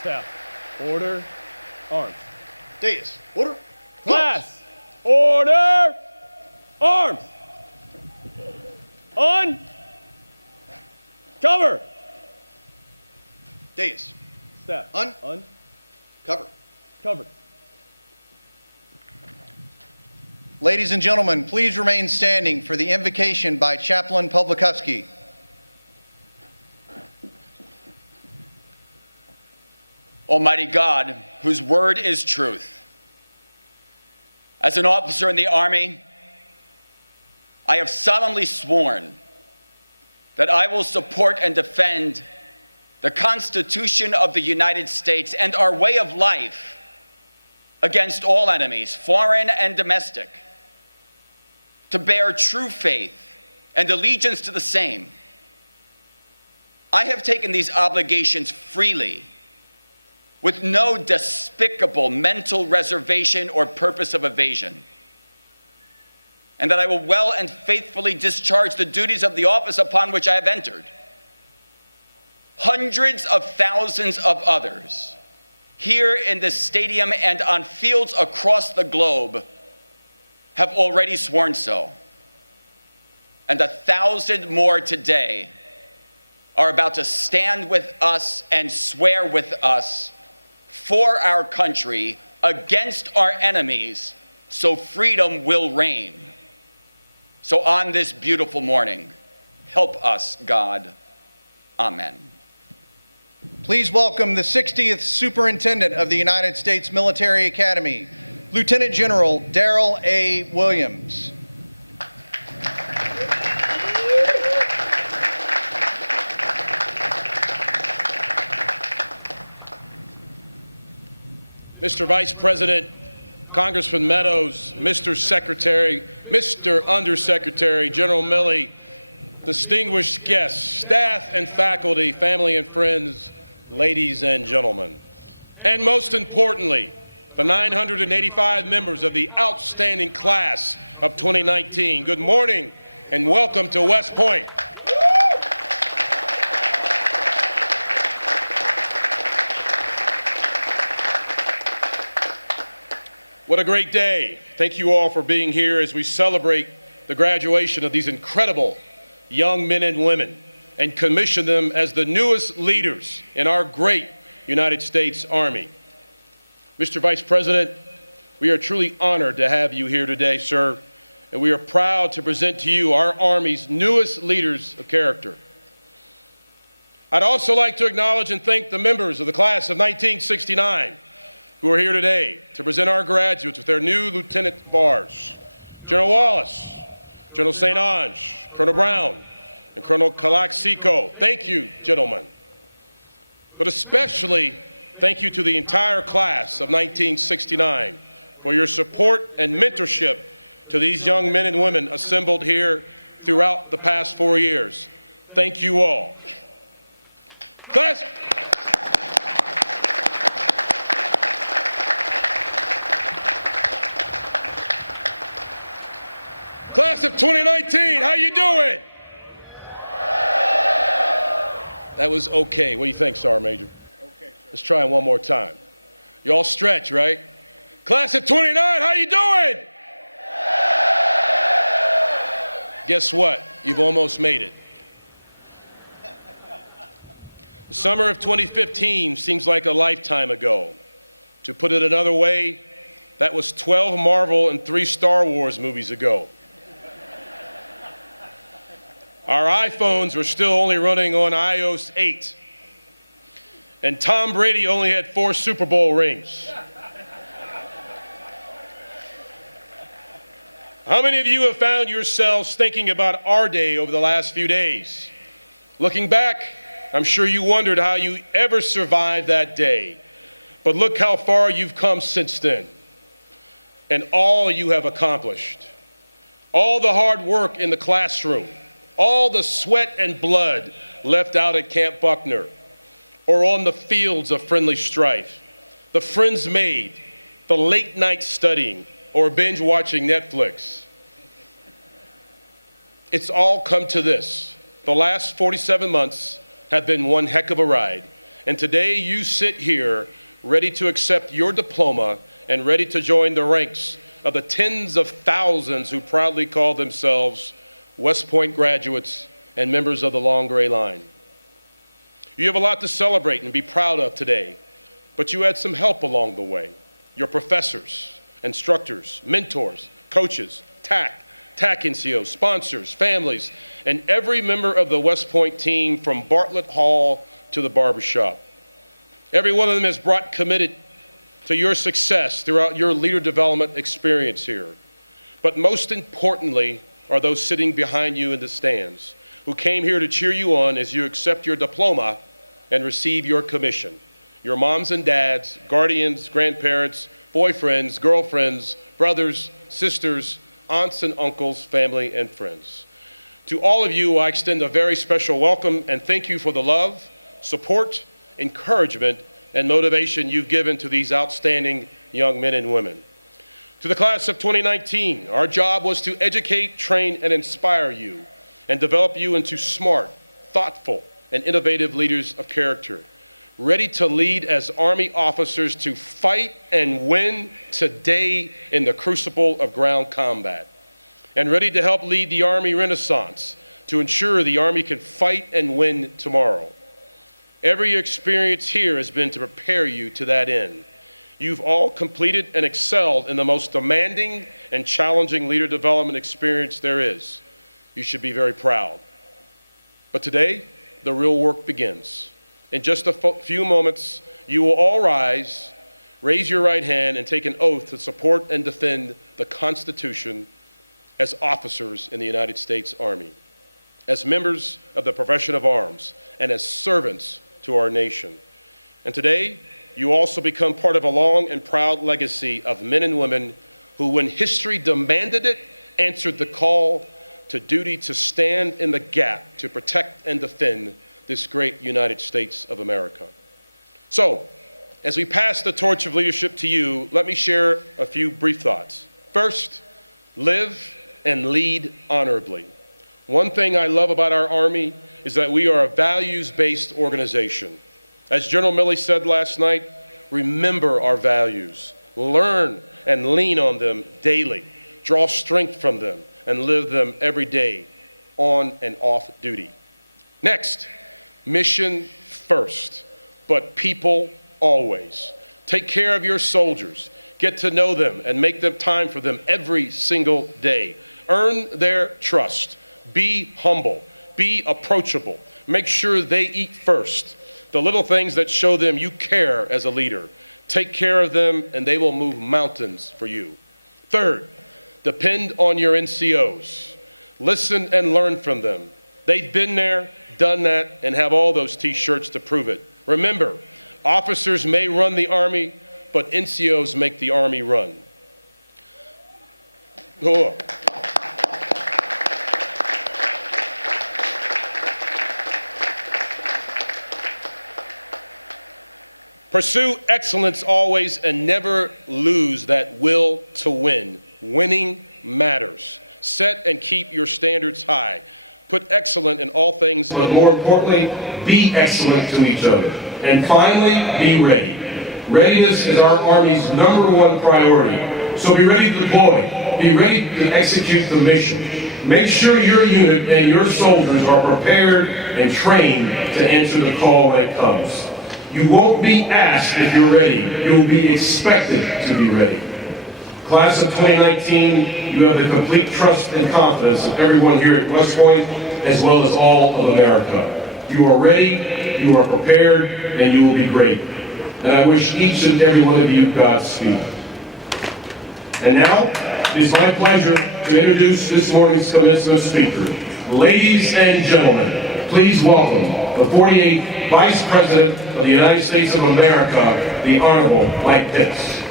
Staff, order, arms. Dais, order. Class, order, arms. On, cover. Dais. Staff, Un. Cover. cover. Ladies and gentlemen, please remain standing for the invocation by Chaplain Pawlikowski. Almighty God, whose word is truth. As an officer in the Army, I have solemnly sworn that I will support and defend the Constitution of the United States and our way of life against all enemies, foreign and domestic, to bear true faith and allegiance to the same. I have taken these obligations freely, with no despicable mental reservation or purpose of evasion, and that I will well and faithfully discharge the duties of the office upon which I have entered. Hundreds of thousands of others here in this stadium and on fields across the globe have already sworn so. And 1,000 more today are about to stand with us and swear with us for our country against our enemies, so freedom will reign. So on this beautiful morning, help us, God. Amen. Please welcome the 60th Superintendent of the United States Military Academy, Lieutenant General Darrell A. Williams. Mr. Vice President, Congressman Meadows, Mr. Secretary, Mr. Undersecretary, General Milley, distinguished guests, staff and faculty, family and friends, ladies and gentlemen, and most importantly, the 985 members of the outstanding class of 2019. Good morning and welcome to West Point. What a great day. Thank you all for being here as we celebrate the graduation of these incredible young men and women and commission them as the newest leaders in our great United States Army. Mr. Vice President, we are truly honored to have you here today, sir, and we are proud to present to you our Army's newest leaders of character. I'd also like to acknowledge and thank the members of the class of 1969 who are here today to present our graduates with their new lieutenant bars. General Wallace, General St. Ange, Colonel Brown, and Colonel Calaxico. Thank you, gentlemen. But especially thank you to the entire class of 1969 for your support and mentorship to these young men and women assembled here throughout the past 4 years. Thank you all. Class. Class of 2019, how you doing? That was okay. What do you think, Sergeant Major? Okay. Let's try it one more time. You all stretch, right? Class of 29, how you doing? Guess what? You've almost made it. The summer of 2015 seems like a lifetime ago. To put it another way, that was 12 Marvel and 3 Star Wars movies ago. Our iPhones were still only running on iOS 8. And Tom Brady only had 4 Super Bowl rings. How many of you have found yourselves thinking about our day over the last few days? Looking back, I'm sure you wondered how you ever survived that day. But look how far you've come since then, and all you have accomplished. All the hard work in the classroom, all the sweat and blood left out at Camp Buckner or on the fields of friendly strife, the friends made, the late night studying or binge watching Netflix. It's all come to this. The last 47 months have been one heck of a ride. And today you sit here ready to accept your diploma and ready to join the ranks of the tens of thousands who proudly call themselves West Point graduates and members of the Long Gray Line. You have a lot to celebrate and be proud of today, but you had some help along the way. Your professors, instructors, mentors, coaches, TAC NCOs, sponsors, families, and every member of the West Point team from Bartlett Hall to the barbershop. Every one of them has brought committed to your success throughout your leader development experience here. But most importantly are those sitting behind you in the stands who came here to cheer you on as you accept your diploma and receive your commission. Your moms and dads, guardians, grandparents, boyfriends, girlfriends, brothers, sisters, aunts and uncles, family and friends. To all of you, I extend a very special welcome and thank you for the love, support, encouragement, and motivation you've given to these outstanding young men and women. To the class of 2019, our job was to educate, train, and inspire you and develop you into smart, thoughtful, and innovative leaders of character, ready to lead as Army officers to fight and win today in the crucible of ground combat, and ready to help lead the Army Renaissance to ensure the Army can fight and win tomorrow. Every experience here has been to prepare you to that end. You've all completed and excelled in the most demanding and challenging leader development experience there is. You should be very proud. But today, the real work begins. In just a few moments, you will all rise, raise your right hand, and take an oath to support and defend the Constitution as officers in the United States Army, as members of the profession of arms, and as servants to our nation. And today, you also become part of a long and proud legacy of men and women who, when history demanded it, answered the call to duty to stand in the gap to protect and defend this great United States of America. So, as we pass the torch of leadership to you, let me share a few brief thoughts. First, live and lead honorably. One thing I love about our Army is that we are a values-based organization. As General Milley said last night, remember our values, learn and lean on them daily, draw strength from them, and live them every day on and off duty. Next, mission first, but people always. Take care of your soldiers. Get to know them and make them time for them every single day. Earn their trust. Be humble. Be approachable. Make sure they eat first. The little things that show them you care as a leader. Take care of them and they will move mountains for you. Third, depend on your NCOs. Listen and learn from them. They've been there, done that, and have all those t-shirts to prove it. Remember, officers may run the Army, but NCOs make the Army run. Oh. Pursue excellence always and never lose that will to win. Winning matters. Set and keep your standards high. Put excellent in all things, but more importantly, be excellent to each other. And finally, be ready. Readiness is our Army's #1 priority. So be ready to deploy. Be ready to execute the mission. Make sure your unit and your soldiers are prepared and trained to answer the call when it comes. You won't be asked if you're ready. You will be expected to be ready. Class of 2019, you have the complete trust and confidence of everyone here at West Point, as well as all of America. You are ready, you are prepared, and you will be great. And I wish each and every one of you Godspeed. And now, it is my pleasure to introduce this morning's commencement speaker. Ladies and gentlemen, please welcome the 48th Vice President of the United States of America, the Honorable Mike Pence.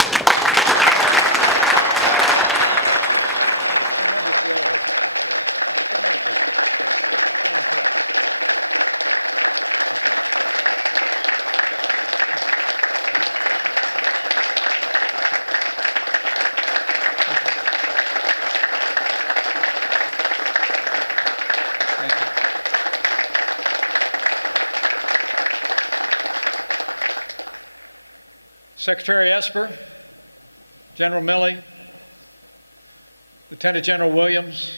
Secretary Esper, General Milley, Lieutenant General Williams,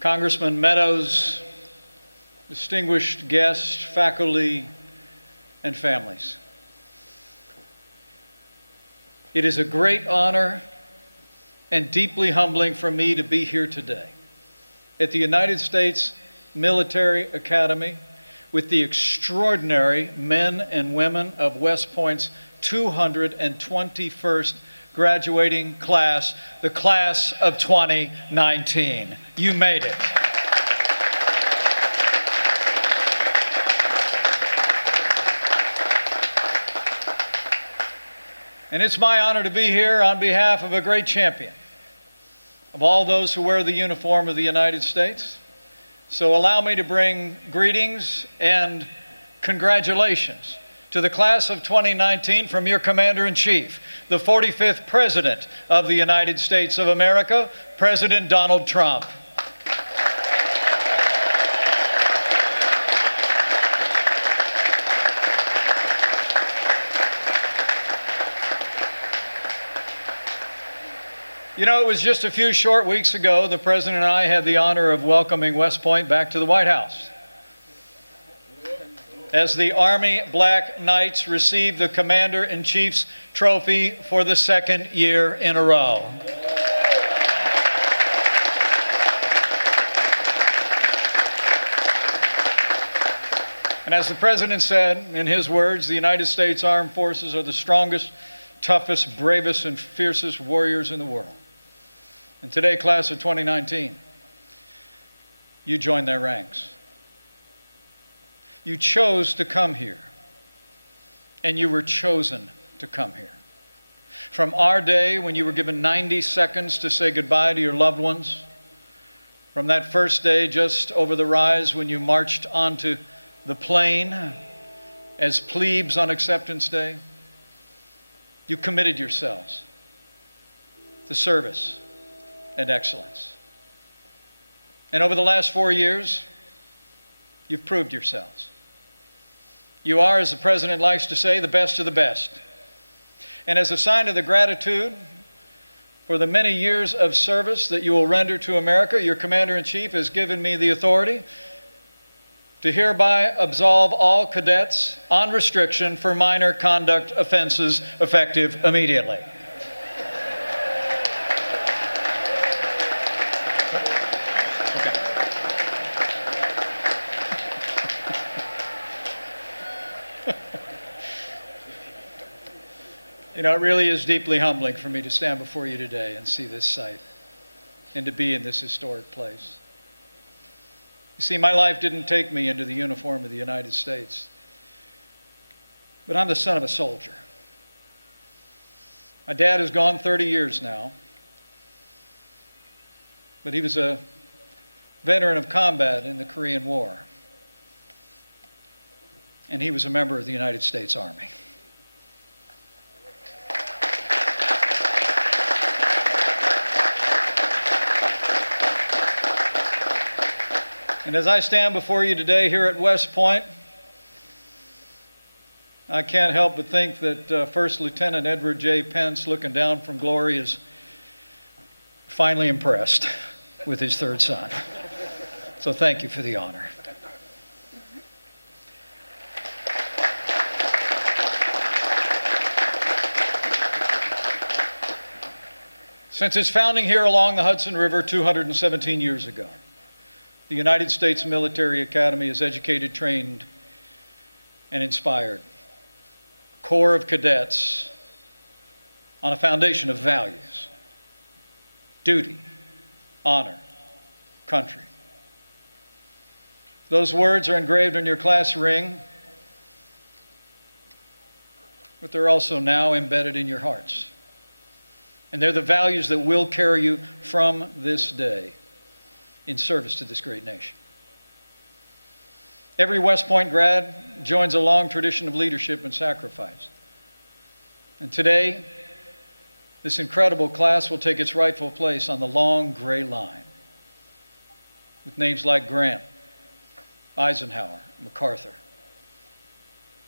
Congressman Meadows, distinguished guests, faculty, and families. It is a great honor and deeply humbling for me to be here today at the United States Military Academy with the extraordinary men and women of West Point's 221st graduating class, the class of 2019. You made it. And it's my honor to be here on behalf of a great champion of all those who wear the uniform of the United States. So allow me to bring greetings and congratulations to the class of 2019 from your Commander-in-Chief, the 45th President of the United States of America, President Donald Trump. You know, it was just a few short weeks ago the President and I had the honor of welcoming West Point back to the White House as the Army Black Knights received the Commander-in-Chief's trophy for the second year in a row. And as the President said in his words, the United States Armed Forces are the strongest, toughest, bravest, and fiercest warriors in the world. And today, class of 2019, you joined their ranks. You chose to come here, and you were chosen to come here. From our day when you were given 90 seconds to say goodbye to your loved ones, from that first day just over the rise when you marched onto the plain as plebes on Acceptance Day, you committed yourselves to service and excellence. And over the last 4 years, you've proved yourselves. You are, as the President likes to say, the best of the best. And as a sign of the gratitude for the many years of service that you will render to America, your Commander-in-Chief has given me the authority to hereby absolve all cadets on restriction for minor conduct offenses effective immediately. You know, it really is deeply humbling for me to stand before you today and see this sight and to be in this historic place. You see, my life didn't take me into the uniform of the United States, but I'm the son of a soldier. My dad is gone 30 years now, but he was a veteran of combat in the Korean War, and he was a member of the United States Army. And as I stand before you today here at West Point, I can't help but think that First Lieutenant Edward J. Pence, looking down from glory, is finally impressed with his third son. So thank you for the honor. Since its founding here along the Hudson River 217 years ago, the United States Military Academy has educated, trained, and inspired a corps of cadets on a foundation of values: duty, honor, country. Those words are engraved on your class ring, but they're also now embedded in your hearts. And they're the values that will carry you from this day in service to this great nation. Every West Point grad joins a long tradition of leadership and sacrifice. And today, this incredible class will take its rightful place on the long gray line with names like Grant, Eisenhower, MacArthur,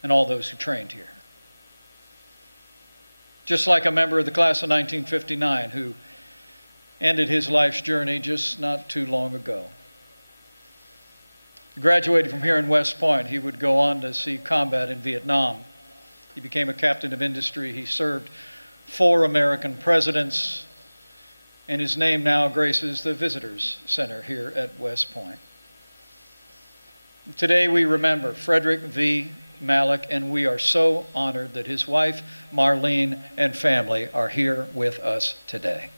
and all those who trained here. just like a member of the class of 1959 who ended his life's journey just not too long ago. He graduated from here in West Point. He would go on to see combat in Vietnam. He became a captain of industry. He served 4 American presidents, and his name now graces the Visitors Center here at West Point. Today we remember Frederick V. Malik, and we are so honored that his wife, Marlene, and family are here with us today.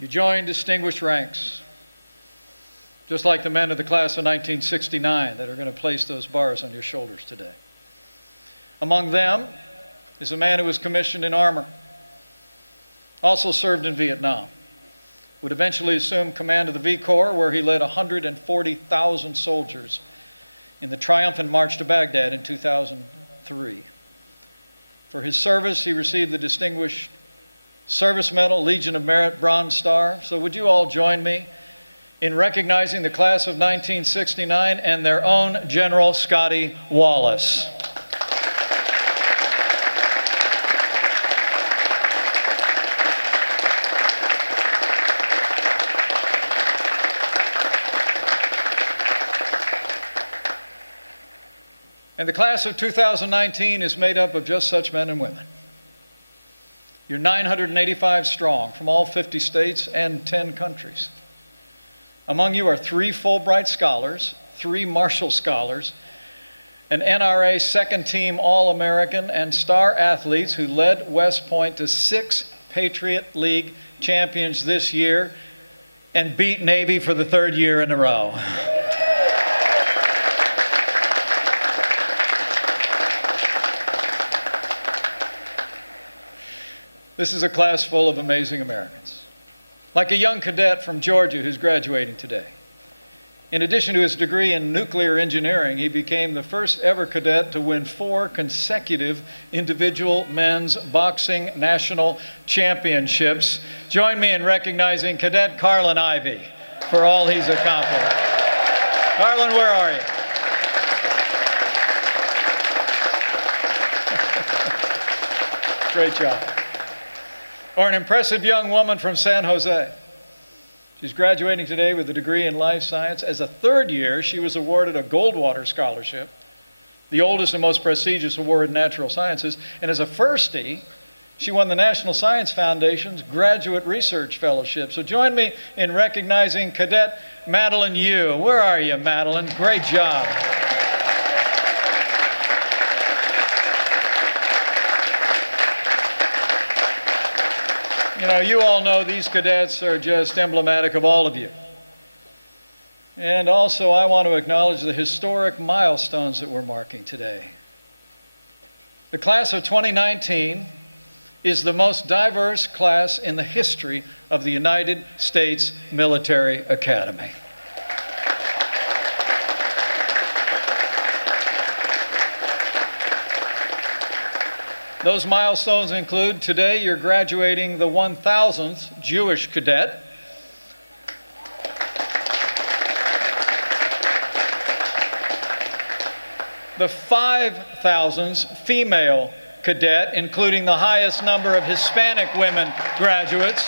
You join distinguished ranks, just like the men of the class of 1969 that are going to place those bars on your shoulders today. Among them is a man who was commissioned in armor, also served in Vietnam, would eventually assume command of the V Corps, where he led 140,000 soldiers in the triumphant march to Baghdad in 2003. For his service, he received the Distinguished Service Medal, Legion of Merit, Bronze Star. So would you all join me in recognizing the class of 1969 and their own General Scotty Wallace. And the class of 2019 is made up of just such men and women. You're 985 strong from all 50 states and 10 countries. Among you are 3 Fulbright scholars, 3 Marshall scholars, an NRA second team All-American, and star athletes who led West Point to 6 Patriot League champions this year and beat Navy for the 3rd year in a row. This is a class full of amazing Americans. Like a young cadet from Georgia who's graduating today. In addition to his degree in nuclear engineering, he became the first ever cadet to win 4 consecutive individual men's boxing national championships. Join me in recognizing Cadet Carlin Ivy for all he's accomplished. Carlin, where are you? Great job. Or an impressive young woman from San Jose. She's graduating today with a degree in life science. As a 3rd year, she was awarded a Goldwater Scholarship, the oldest and most prestigious award in natural sciences. And as a firstie, she won the National Science Foundation's Graduate Research Fellowship. So join me in recognizing Cadet Madeline Yu. Where are you, Madeline? Great job. You know, you all know these cadets are just emblematic of all of you. And also, I want to acknowledge the historic milestones that we're marking today. The class of 2019 is the most diverse class in the history of the United States Military Academy. Those milestones include today you're graduating the 1,000th Jewish cadet, the 5,000th female cadet, including the highest number of Hispanic women graduates,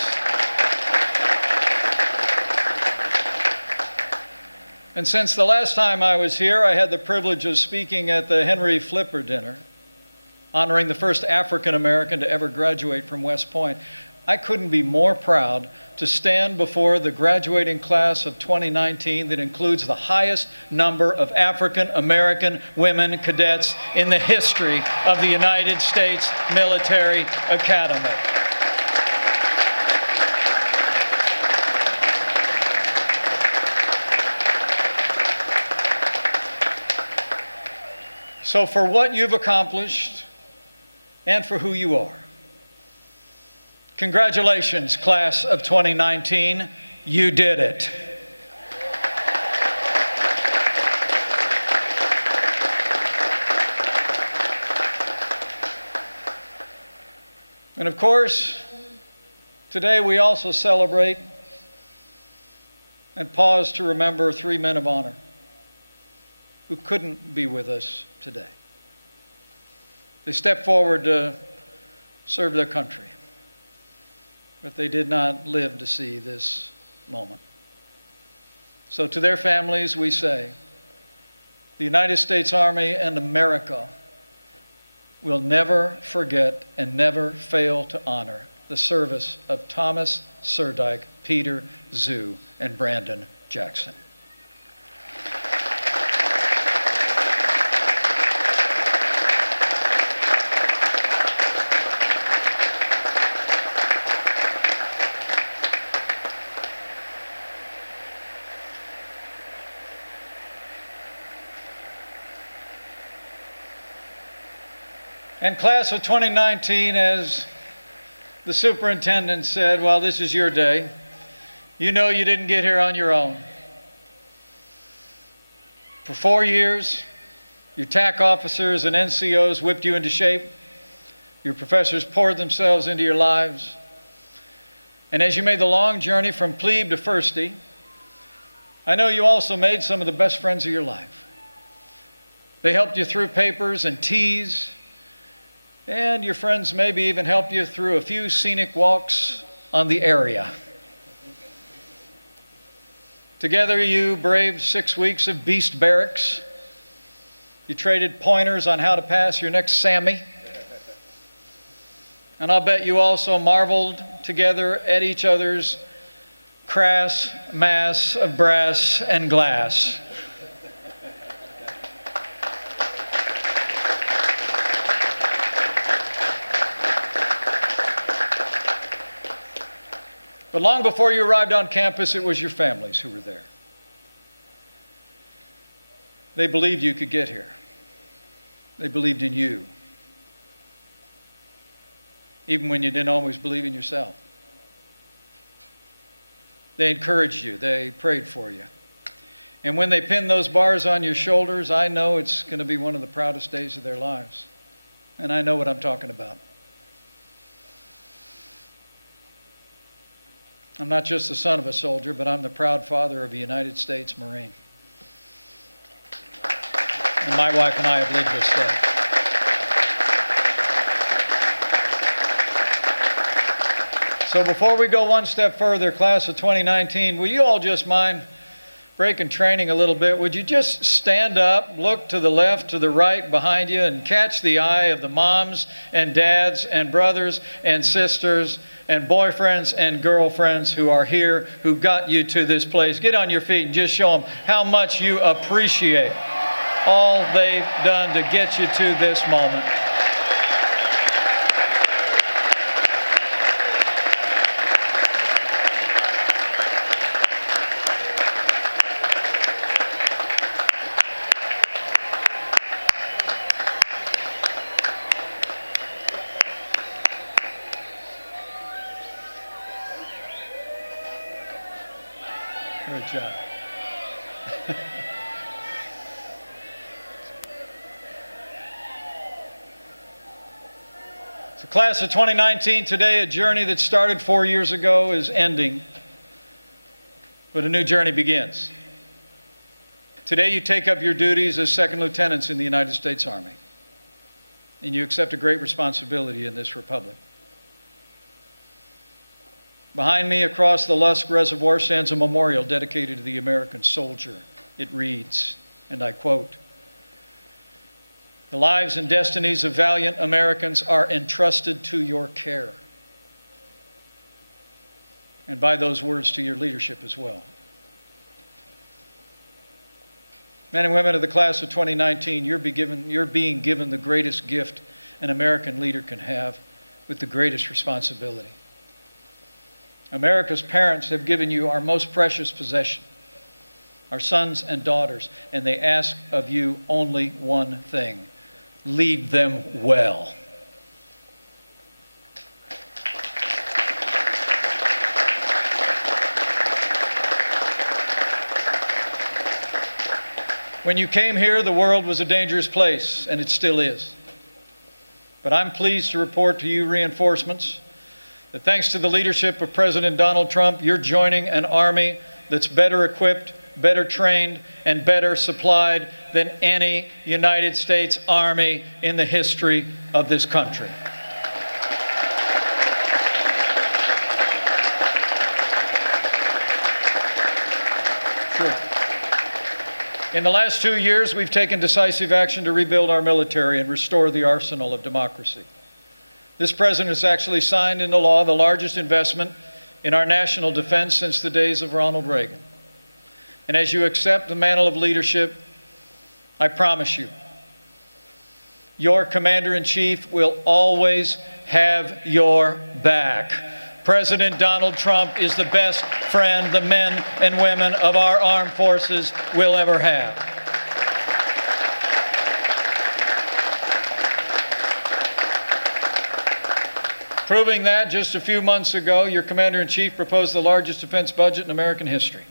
and since the last time I was here, I had the privilege of speaking at the Henry Flipper Dinner, honoring the first African American to ever graduate from West Point. I couldn't be more proud to stand before the graduating class of 2019 that includes the highest number of African American women cadets in the history of the United States Military Academy. So for what you've accomplished, and for who you are. Congratulations, class of 2019. You did it. And of course, today we also celebrate and pause to remember three men of honor who couldn't be with us today. They stepped forward to serve their country, but they did not live to see this moment. So to their families, we say, the United States Army and America will never forget and never fail to honor the service of Thomas Surdike, Peter Zoo, and Brandon Jackson. And class of 2019, as the superintendent said, well, this is your day. You know you didn't get here on your own. For 4 years, your TAC officers and NCOs whipped you into shape. Your professors poured themselves into your lives. And as you made the long journey from plebe to firstie, I know you also made some of the best friends of your life. They helped you through papers and teas, and your friends maybe even helped you through a few scenic walks on the area. Together you braved 6 weeks of beast barracks. You traded pointers on how to pass your next Sammy. And I'll bet you also marveled together at each other's crass mass of brass and glass. But long before you arrived on campus, it was your families who were there. They believed you could get here. They believed in you, even when you didn't always believe in yourself. They encouraged you. They prayed for you. And when they pinned those bars on your shoulders, I know it's going to be one of the proudest days of their lives. And I know what I'm talking about. I'm not just the son of a soldier, but I'm the proud father of a United States Marine. And my wife and I have lived this day. So before we go one step further, class of 2019, will you all just mind breaking training a little bit? Would you just stand up, look to the left, to the right, behind you, and catch the eye of the moms and dads and brothers and sisters and boyfriends and girlfriends who are here, who got you to this place? Get on your feet and just show them how much you appreciate all they've done to get you to this moment. Good job. So class of 2019, today a journey that started 4 years ago is ending, but a new journey begins. Today you take up your duties as second lieutenants in the United States Army, and you accept a great responsibility in this republic. Behind me, across the Lusk Reservoir, stands a memorial dedicated to the American soldier. It reads, and I quote, "The lives and destinies of valiant Americans are entrusted to your care." And by those words, to your leadership as well. Men and women of the class of 2019, you're being given the greatest gift an American leader can have, with the greatest responsibility. America's parents have given you our most precious possession, our sons and daughters, and they ask of you only one thing: lead them well. When you came here, the world was a dangerous place, and it still is. But I'm pleased to report to you reinforcements that thanks to the leadership of President Donald Trump, you're joining an Army that's better equipped, better trained, and better supplied than any United States Army in the history of this country. Sure. In the last 2 years, we've taken decisive action to rebuild our military and restore the arsenal of democracy. This president has actually signed into law the largest investment in our national defense since the days of Ronald Reagan. And as you accept the mantle of leadership, I promise you, your Commander-in-Chief will always have your back. President Donald Trump is the best friend the men and women of our armed forces will ever have. Proving that, just a few months ago, your Commander-in-Chief proposed the largest defense budget in American history.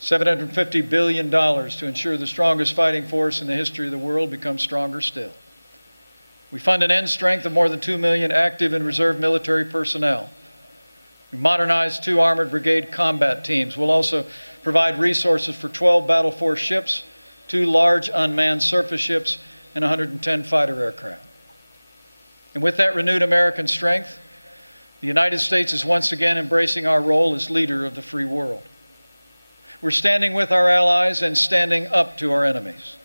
$750 billion to ensure the strongest fighting force in the history of the world becomes stronger still. We fund an end strength of more than 2 million active and reserve military personnel. We modernized 2 armored brigade combat teams. We'll also provide resources for 12 battle force ships, 2 large unmanned surface ships, and 110 fighter aircraft. And with that renewed American strength, the United States is once again embracing our role as leader of the free world. We're standing with our allies and standing up to our enemies.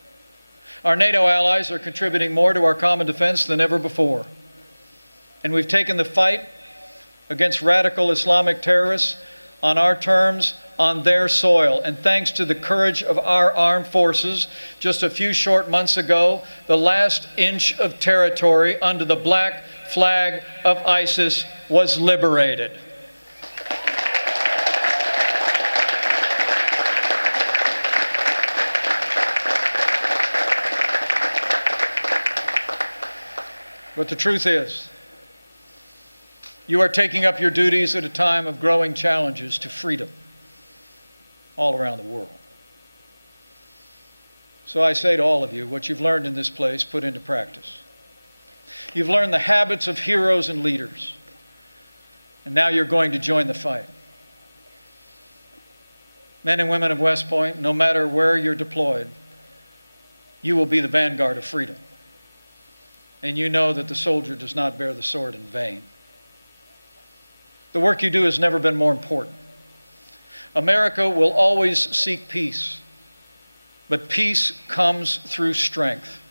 Our NATO allies are contributing more to our common defense than ever before. And we've taken the fight against radical Islamic terrorists on our terms, on their soil. And thanks to the courage of our armed forces, just a few short months ago, the last inch of territory under the black flag of ISIS was liberated. But the truth is, you are taking up your duties at a time of growing challenges to freedom all around the world. So I say to all of you, what you've learned in this place, put into practice. You've learned the habits of heroes and leaders, and now you're going to join the fight. Men and women of West Point, no matter where you're deployed, you will be the vanguard of freedom. And you know that the soldier does not bear the sword in vain. The work you do has never been more important. America will always seek peace, but peace comes through strength.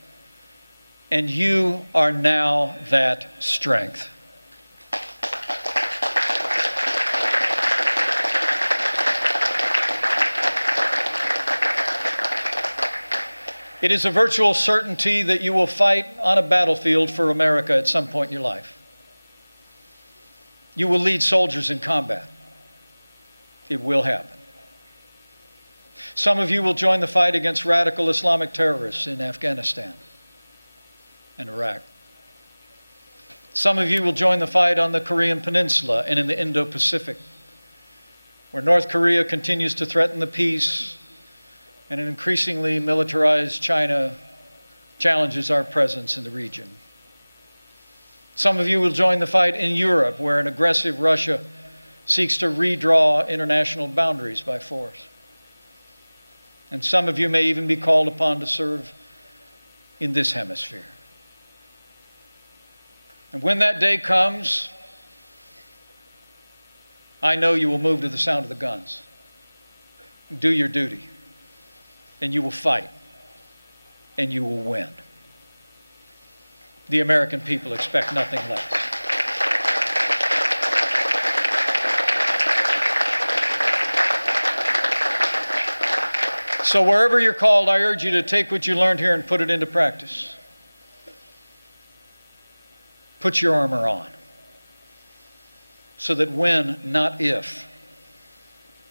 And you are now that strength. It is a virtual certainty that you will fight on a battlefield for America at some point in your life. You will lead soldiers in combat. It will happen. Some of you will join the fight against radical Islamic terrorists in Afghanistan and Iraq. Some of you will join the fight on the Korean Peninsula and in the Indo-Pacific, where North Korea continues to threaten the peace and an increasingly militarized China challenges our presence in the region. Some of you will join the fight in Europe, where an aggressive Russia seeks to redraw international boundaries by force. And some of you may even be called upon to serve in this hemisphere. And when that day comes, I know you will move to the sound of the guns. Do your duty. And you will fight, and you will win. The American people expect nothing less. So wherever you're called, I urge you to take what you learned here and put it into practice. Put your armor on, so that when, not if,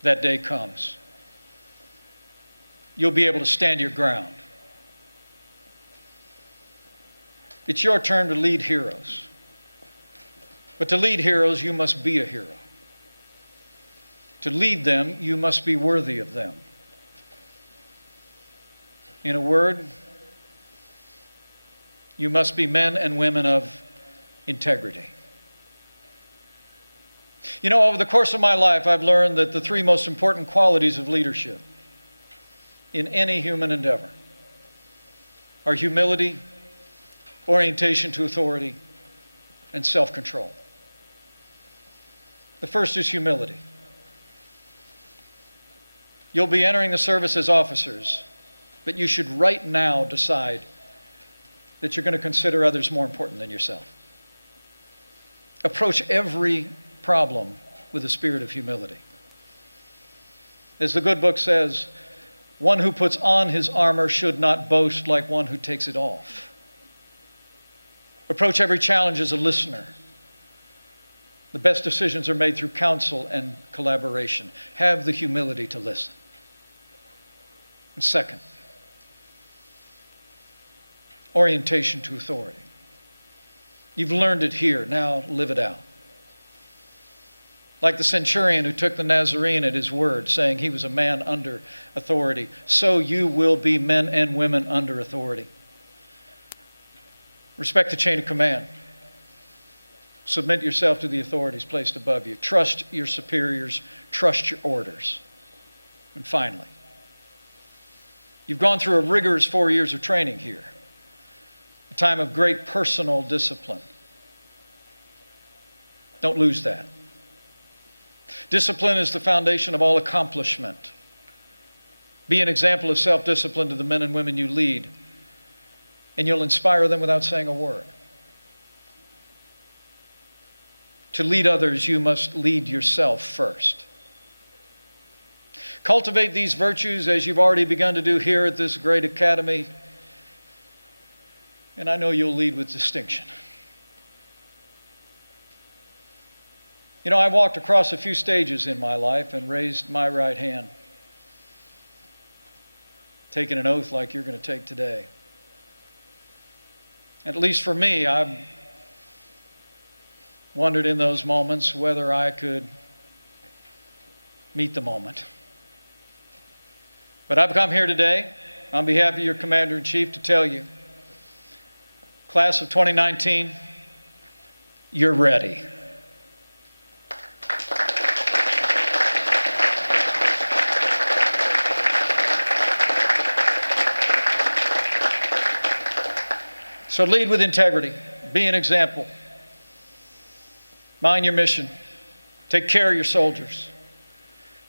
that day comes, you'll be able to stand your ground. It's your turn to lead heroes. But to lead heroes, you must be a hero. To lead them, you must be worthy of them. In a word, you must be men and women of integrity. You know, over the course of my life, I've learned that the three most important qualities of leadership in any human endeavor are humility, orientation to authority, and self-control. The first is humility. You'll be entering the service as officers, but you should right now decide that you're going to consider others more important than yourself. Approach every problem with a spirit of humility. As the good book says, one who puts on his armor should not boast like one who takes it off. Approach every challenge as a listener. The best decisions are made through counsel and collaboration. Have the humility to listen. And second, orientation to authority. You've learned it here, now live it out. Like the centurion who took the Nazarene at his word, saying he was a man under authority, so you will be men and women under authority. Respect the chain of command. Submit yourself to the authorities placed above you. Trust your superiors. Trust your orders. And finally, you've gone through a rigorous 4 years of training here, a time of great personal discipline. Don't lose that. Discipline is the foundation of all accomplishment. Be an example of self-discipline to the men and women you lead, and you'll inspire them without saying a word. To lead others, you must lead yourself first. Cultivate these virtues as you've already begun to do here at this great academy, and I know you'll lead with distinction. You know, I walked across a few stages in my life and raised my right hand, taking an oath like you're going to take today. At least for me, I've wondered in those moments whether I could meet the moment. But I've come here today on behalf of your Commander-in-Chief to tell you, class of 2019, you're ready. So lead with integrity. Be an example. Mind your mission. Take care of your soldiers.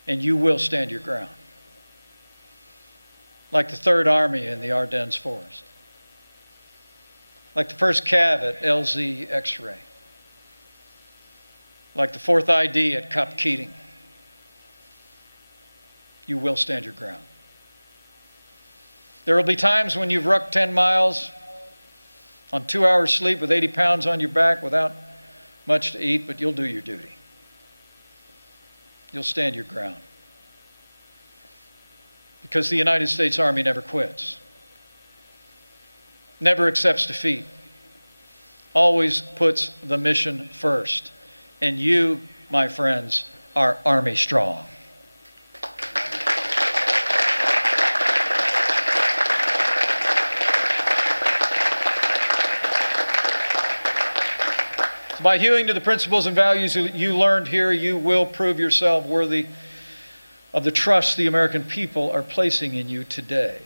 And you will stand your ground. Like the 3rd Army in the Ardennes Forest. Like the 1st Cav at LZ X-Ray. Like the 4th ID at Cop Keating. You will stand your ground. There will be times when you've rucked 10 miles on 2 hours sleep with 80 pounds on your back without much to eat, but you'll do your duty. You'll stand your ground. Because the United States Army never quits. Never accepts defeat. Always puts the mission first. And you, my friends, are Army strong. By hewing to the principles and values you learned here, you will prove yourself worthy of the trust the American people are placing in you today.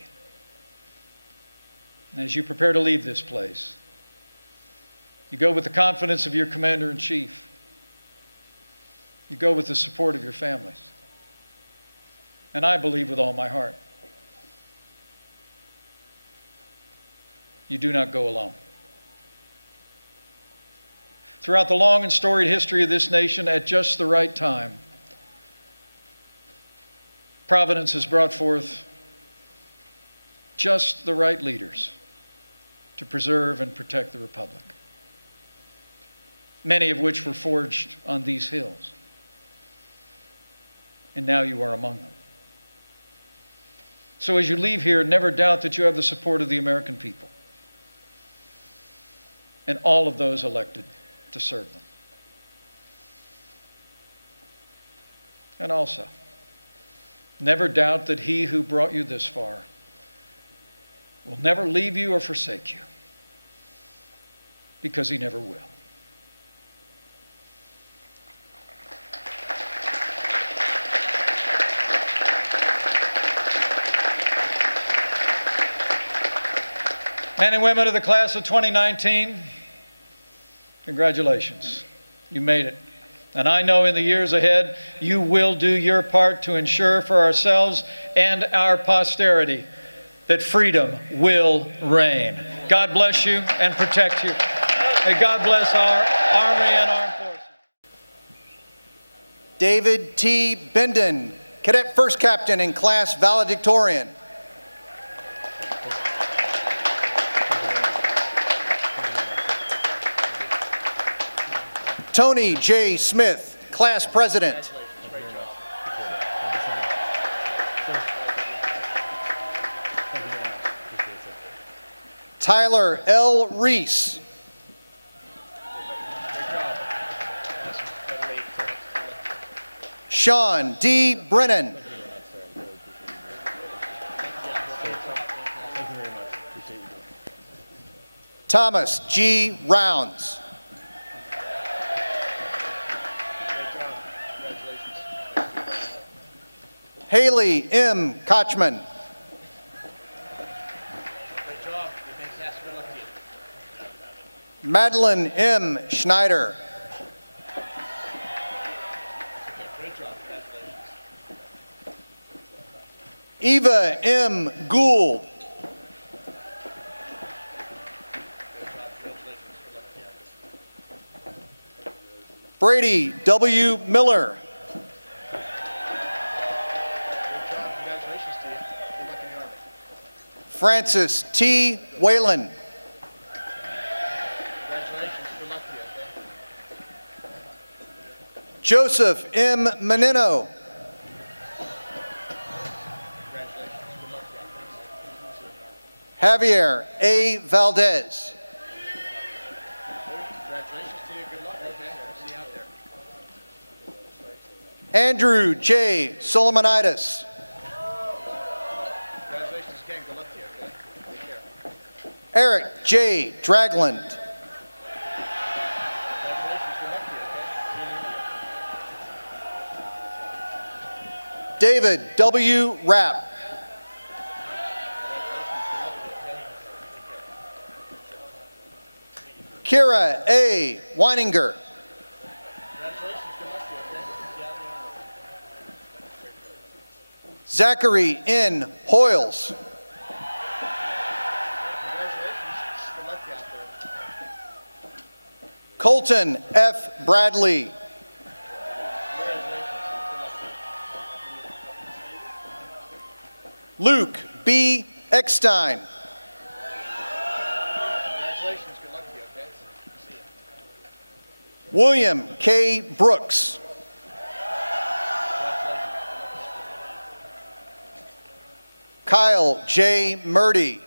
And as you prepare to leave this place, you go with the confidence of your Commander-in-Chief. You go with the support of your families. And I believe with all my heart, you do not go alone. Throughout the long and storied history of this nation, at just the right time, Providence has brought forth just the right leaders to preserve and protect the Republic, many of which were forged on these hills. And now you are among them. So as you leave here, never doubt that you have the support of the American people and all of those elected to serve them. And also, never doubt that He who brought you this far will never leave you or forsake you, because He never will. Men and women of the class of 2019, congratulations. You made it. And I know in the years ahead, you will do your part to ensure for ourselves and our posterity that freedom will reign. God bless you and protect you. May God bless our Army and Armed Forces. David T. Benden, Cadet First Captain and Class Valedictorian. Tony J. Smith, Class President. Tyler L. Reese. Sean D. Brennan. Thomas G. Rounds. Haley M. Kochman. Madeline M. Schneider. Eva M. Gould. Brady W. Miller. Francis T. Whalen. Joseph M. Menino. Javier A. Valdez. Andrew J. Solomonitis. Eric J. Dragland. David W. Rapp. Kira A. Weininger. Zachary N. Hoyles. Colton F. Bradley. Luke B. Eckstein. William K. Brooks. Kyle J. Murdy.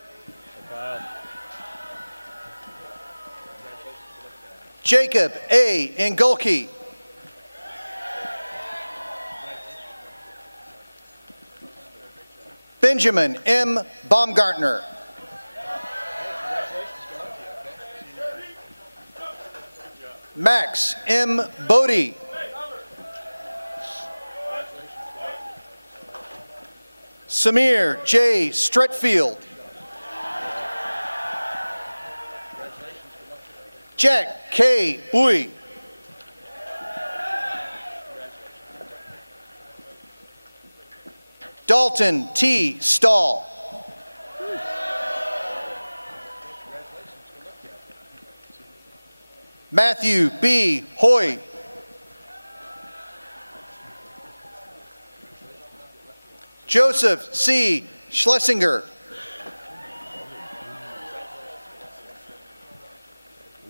Jacob A. Ingulke. Benjamin M. Baumgartner. Max M. Bodie. Samir J. Stretfield. Jack K. Bui. Dalton T. Stahl. Matthew B. Hoy. Joseph C. Schlesinger.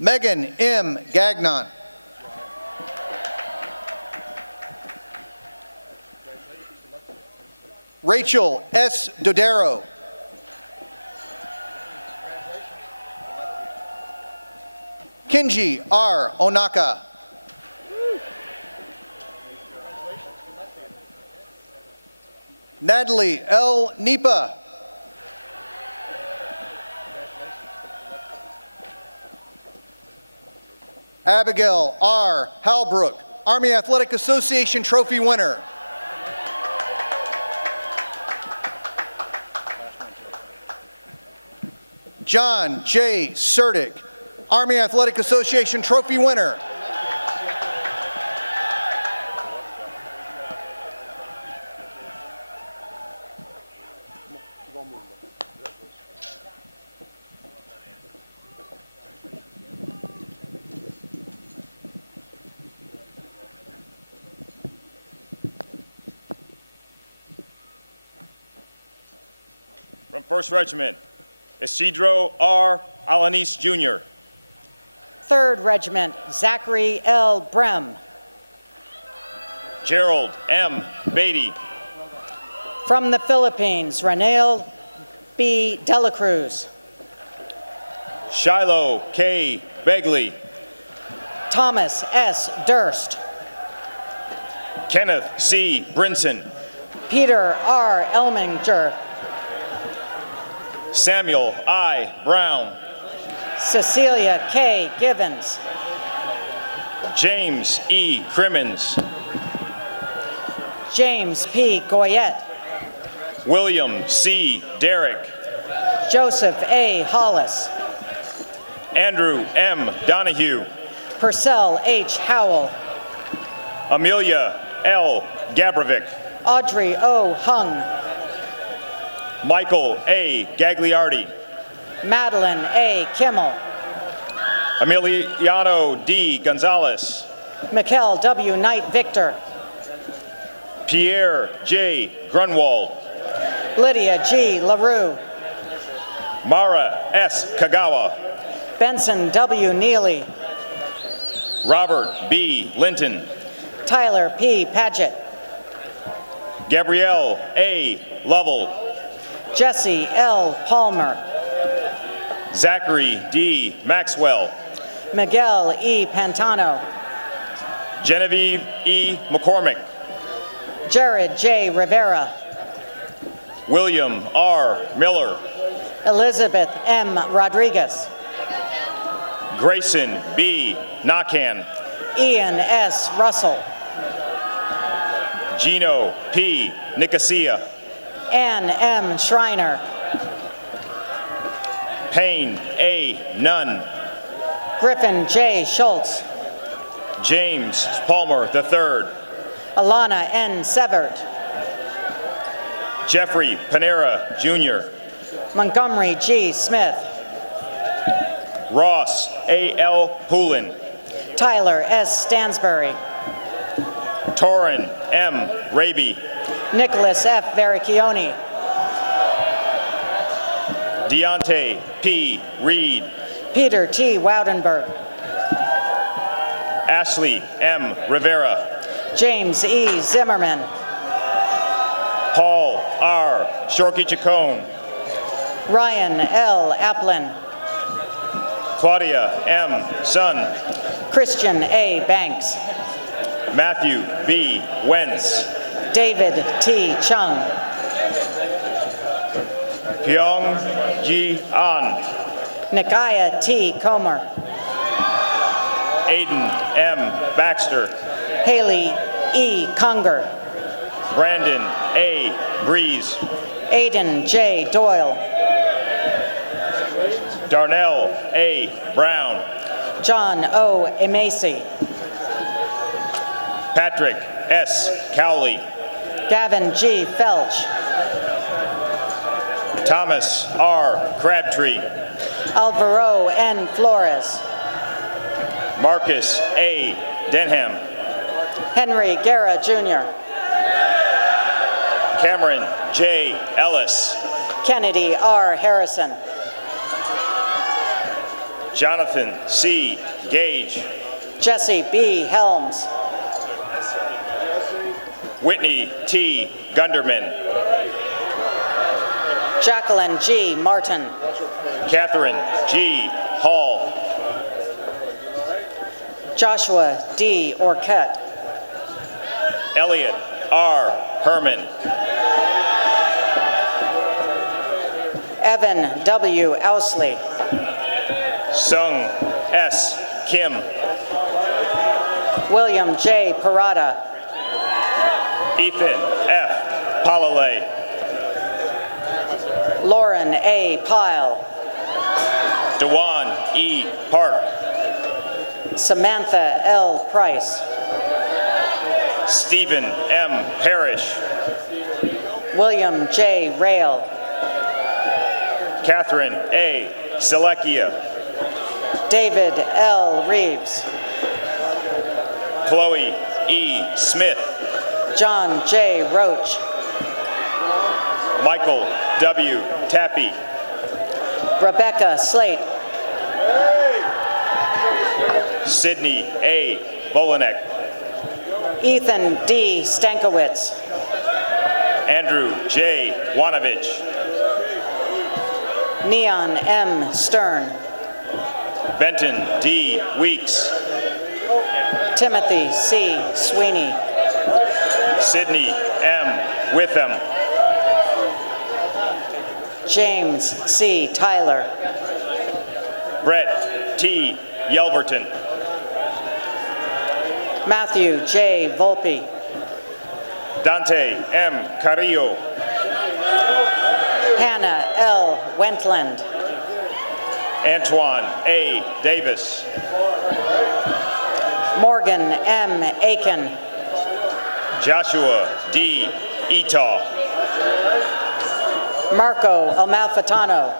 Megan M. Gagnon. Rachel S. Dodero. Kinji R. Onaka. Natalie L. Nipa. Abigail R. Halbrook, Army Athletic Association trophy winner. John J. Surdick, Army Athletic Association trophy winner. From 1st Regiment, Isidro R. Alanis Jr. 3rd Regiment, Zachary L. Brem. Gerald M. Beatty. From the Philippines, Ranel B. Delacruz. Shiloh K. Begley. Thomas S. Durst. Kenneth C. Brinson. Peter R. Elminger. Samuel I. Brown. Cecilia K. Givens. James E. Crimmins. James P. Goyette. William C. Derrick. Joseph A. Hollis. Andrew M. Donahue. Purcell H. Howell. Amelia L. Gabrovic. Audrey O. Hung. Michael A. Gagliardi. Madeline A. Kimmel. Emiliano D. Gonzalez. Mikkel W. Knight Victor. Pierre J. Grunwald. Lydia G. LaRue. Mara S. Kagawa. Benson W. Neely. Robert B. Linton. Tyler P. Paget. Gabrielle A. Lovell. Jesse L. Palmer. Zachary D. Maxwell. Miguel E. Pantano. Genevieve E. McCormick. Jared J. Rivera. William R. Miller. Elizabeth M. Rodriguez. Grayson B. Nakan. Ian S. Russell. Gino P. Nicosia. Ann M. Schreiner. Payne A. Nunn. Griffin J. Schultz. James Palmer III. Alana N. Severt. Jeffrey Panera Jr. Montgomery G. Smith. Ross A. L. Poulin. Tyler S. Stansbury. Torrin M. Raby. Nicholas F. Vericchione. Deontay P. Reed. Peter T. Woudenberg. Ashley M. Rivera. James E. Zimmerman. Paul R. Shorky Chacon. Ryan L. Applin. Claudia M. Sun. Christian A. Banks. Matthew B. Wentz. David T. Chung. Pyong Ji An. Nikaya T. Comer. Aiden M. Baxter. Haley E. Conger. Brandon A. Breeze. Aiden J. Doyle. Darnell A. Brown. John O. Emasi. Patrick S. Cowley. Gavin G. Felch. Thomas R. Crabtree. Alvaro N. Flores. Marcus A. Denham. Henry Guerra Jr. Cameron J. Ellis. Kennedy R. Harrison. Jonathan C. Gage. Jesse B. Helms. Whitney T. Gunderman. Jacqueline G. Martin. Catherine G. Hall. Joshua D. Orkett. Elliot R. Herman. Evan W. Ousley. Sung S. Kim. William J. Parada. Ethan F. Palalay. Lauren A. Pyle. Dewan E. Park. Samantha L. Price. Stephen M. Parrish. William J. Rail. Catherine A. Selekia. David L. Reeves. Chloe E. Smith. John J. Roach. Michael W. Tappy. Rebecca Slate. Sydney A. Volanek. Ethan D. Stankowitz. Andrew J. Wanovich. Neon M. Stern. Benton D. Weeks. Timothy C. Sweeney. Sydney M. Witham. James C. Tyler. Brett T. Yelverton. Matthew J. Volpe. Dante M. Carrillo. Hannah L. Wentland. Antoine A. Davis. Morgan M. Aiken. Joshua D. Etaw. Marco Amalfitano.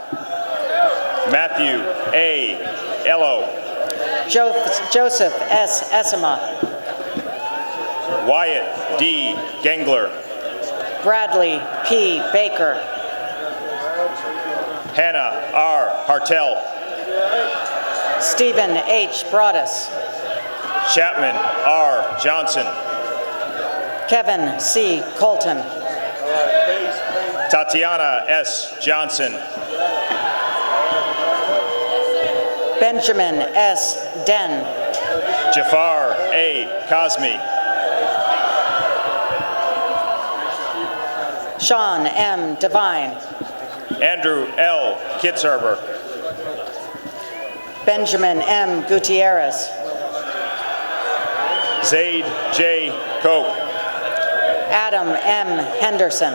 Matthew A. Ello. Joseph S. Essima. Wyatt D. Gengler. Bradley P. Baker. Hannah R. Hartel. Stephen H. Broadus. Chapman R. Johnson. Kevin C. Colton. Tatiana S. Johnson. Benjamin S. Den. Jafar A. Cosme. Sean M. Devine. Andrew L. Kitzerber. Benjamin M. Gutierrez. Zaid J. Koch. Adam M. Henderson.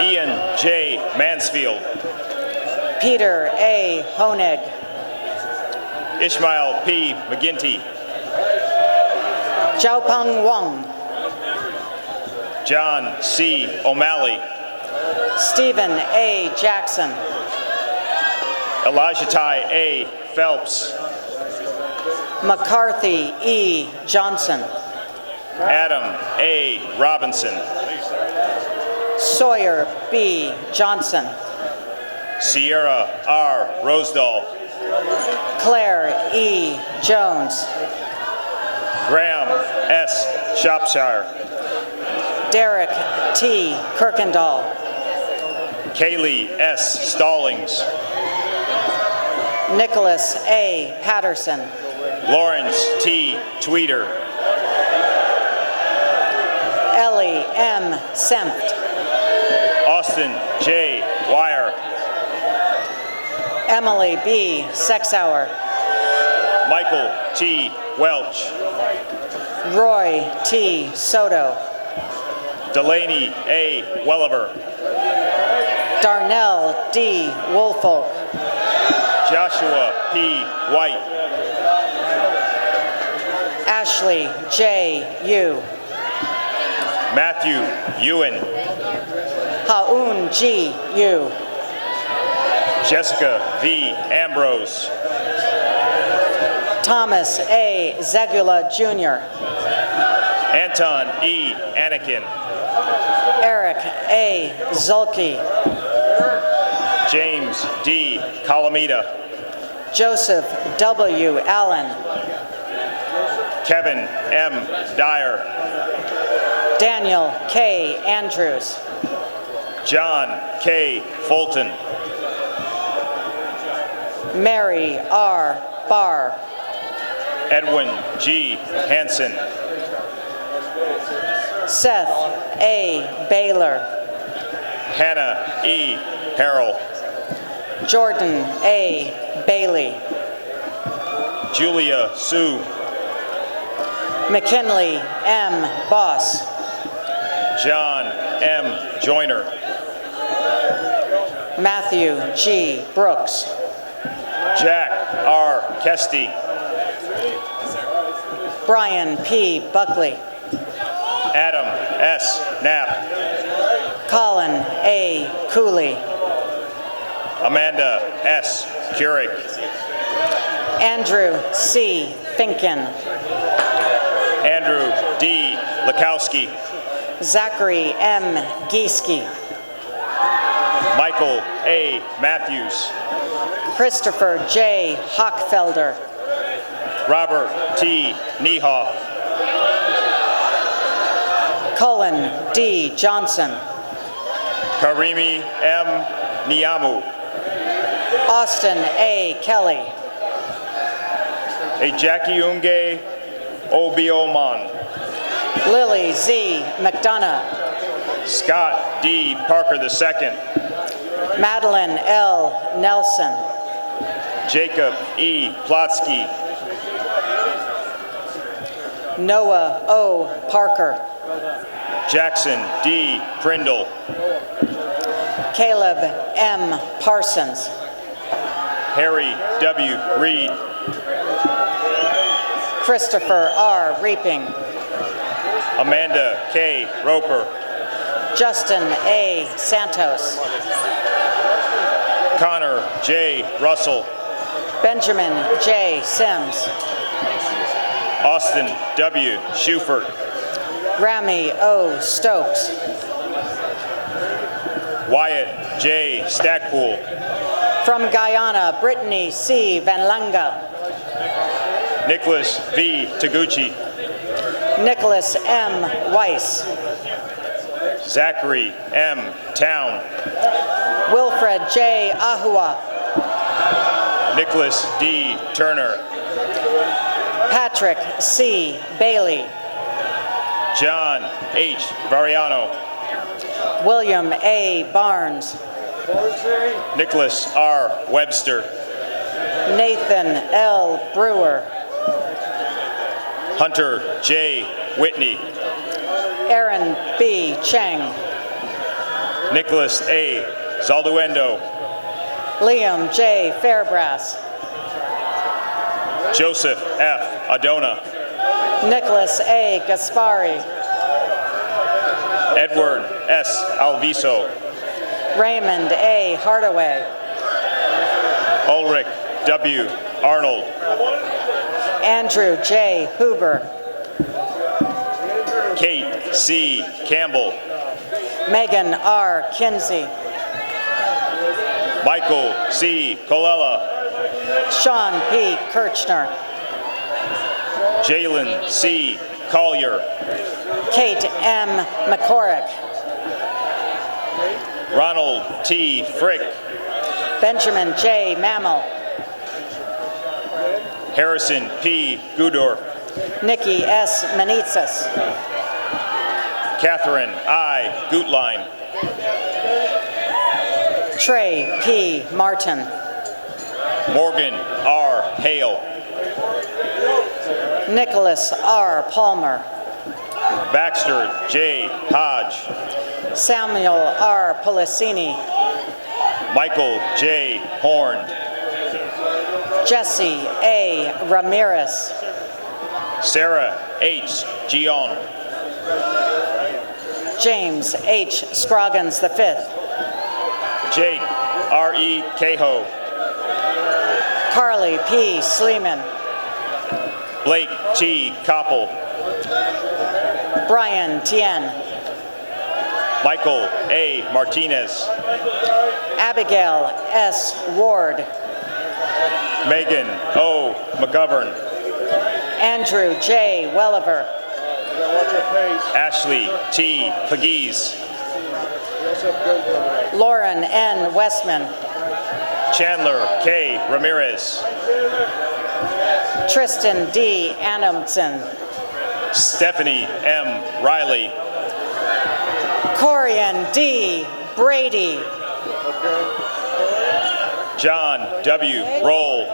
Ian J. Mansfield. Peter A. Honig. Ishmael P. McGinty. Xiaopeng Wang. John C. O'Malley. Stephen A. Jackson. Elijah Ty A. Phelps. McCarthy E. Johnson. Adam A. Robinson. Sawyer B. Johnson. Sierra R. Rosedal. Claire E. Jones. Graham S. Shropshire. Derek T. Kirkendall. Kaylee S. Stallings. Nicholas A. Patterson. Lawrence T. Tweeter. Ellie M. Sempt. Austin J. Wire. Emily B. Sexauer. Michael T. Welch. Roy T. Soto. Delaney A. Welliver. Darnell D. Woolfolk. Joshua P. White. Ashley J. Yu. Matthew Ewan. Haun G. Yu. Jessica V. Ambrose. Thomas A. Zegula Jr. Anton E. Anakin. Eric A. Zulke. James D. Calamita. Joseph W. Allen. Kevin M. Dyer. Daniel K. Andrews. John K. Fulton. Mary R. Barr. Edwin G. Hansen. Seth A. Baylor. Hannah E. Harrell. Jordan A. Bailey. Julia Sue. McKinley M. Boss. John M. Joyner. Matthew G. Brooks. Jack R. Kesty. Brian P. Buckley. Adam S. Knapp. Colin A. Cooley. Amanda S. Keurig. Andrew C. Finken. Andrew D. Lakowski. Zachary M. Gieske. Michael A. Matthews. Christopher J. Hochfelder. Robert T. Niehoff. Cullen D. Johnson. Karimi M. Niamu. Austin A. Kelly. A Jackie Unge Obioman. Lily Z. McDonough. Scott D. Parker II. Madeline L. Nelson. Jacob E. Plotsky. Noah O. Parker. Jackson D. Prindle. Caleb M. Parsons. Harry W. Reed. Christopher R. Reaping. Amanda K. Roper. Justin A. Santos. Connor J. Russell. Benjamin J. Sims. Austin W. Schufert. Rami O. Stokes. Wyatt J. Stackpool. From Guyana, Brittany C. Van Langa. Nicholas V. Taguchi. Nicholas M. Weiss. Zachary M. Town. Wilfred J. Ahua. Nicholas D. Turner. Patrick C. Bailey. John H. Variano. William A. Barnes. Nicholas R. Webster. Nathan L. Brewer. Hunter J. Whitney. Aaron B. Cheng. Nicholas A. Zalduendo. Liam J. Fairbrass. Joseph F. Adona. Nicholas A. Gaspari. Edward S. Alviso. Raymond A. Hardaway. Ulrich W. Arnold. Andrew J. Huber. Kate C. Campbell. Megan R. Kinsey. Michael C. Colella. Sean P. Kirchner. Jalen C. Collier. Kate M. McCorrick. Ronald T. Frick. Benjamin J. Mammal. Harrison P. Gudor. Nikki S. Manitsas. Catherine I. Gutlein. Trey P. Martin. Morgan R. Hale. Nicholas R. Palmer. Baxter J. Hodge. Samuel R. Policini. Michael J. Horn. Jesse A. Ramirez. Sarah H. Gion. James H. Scroggins V. Jake R. E. Cahoe. Carly P. Sleeman. Blake T. Koppel. Brian Tien. Michael A. Martinez. Abigail S. Ward. Megan O. McGovern. Andrew J. Welliver. Ashley T. Pegues. Lauren N. Westman. Chandler K. Ramirez. Tristan D. Adamson. Stephanie M. Riley. Corian D. Brady. John W. Roll.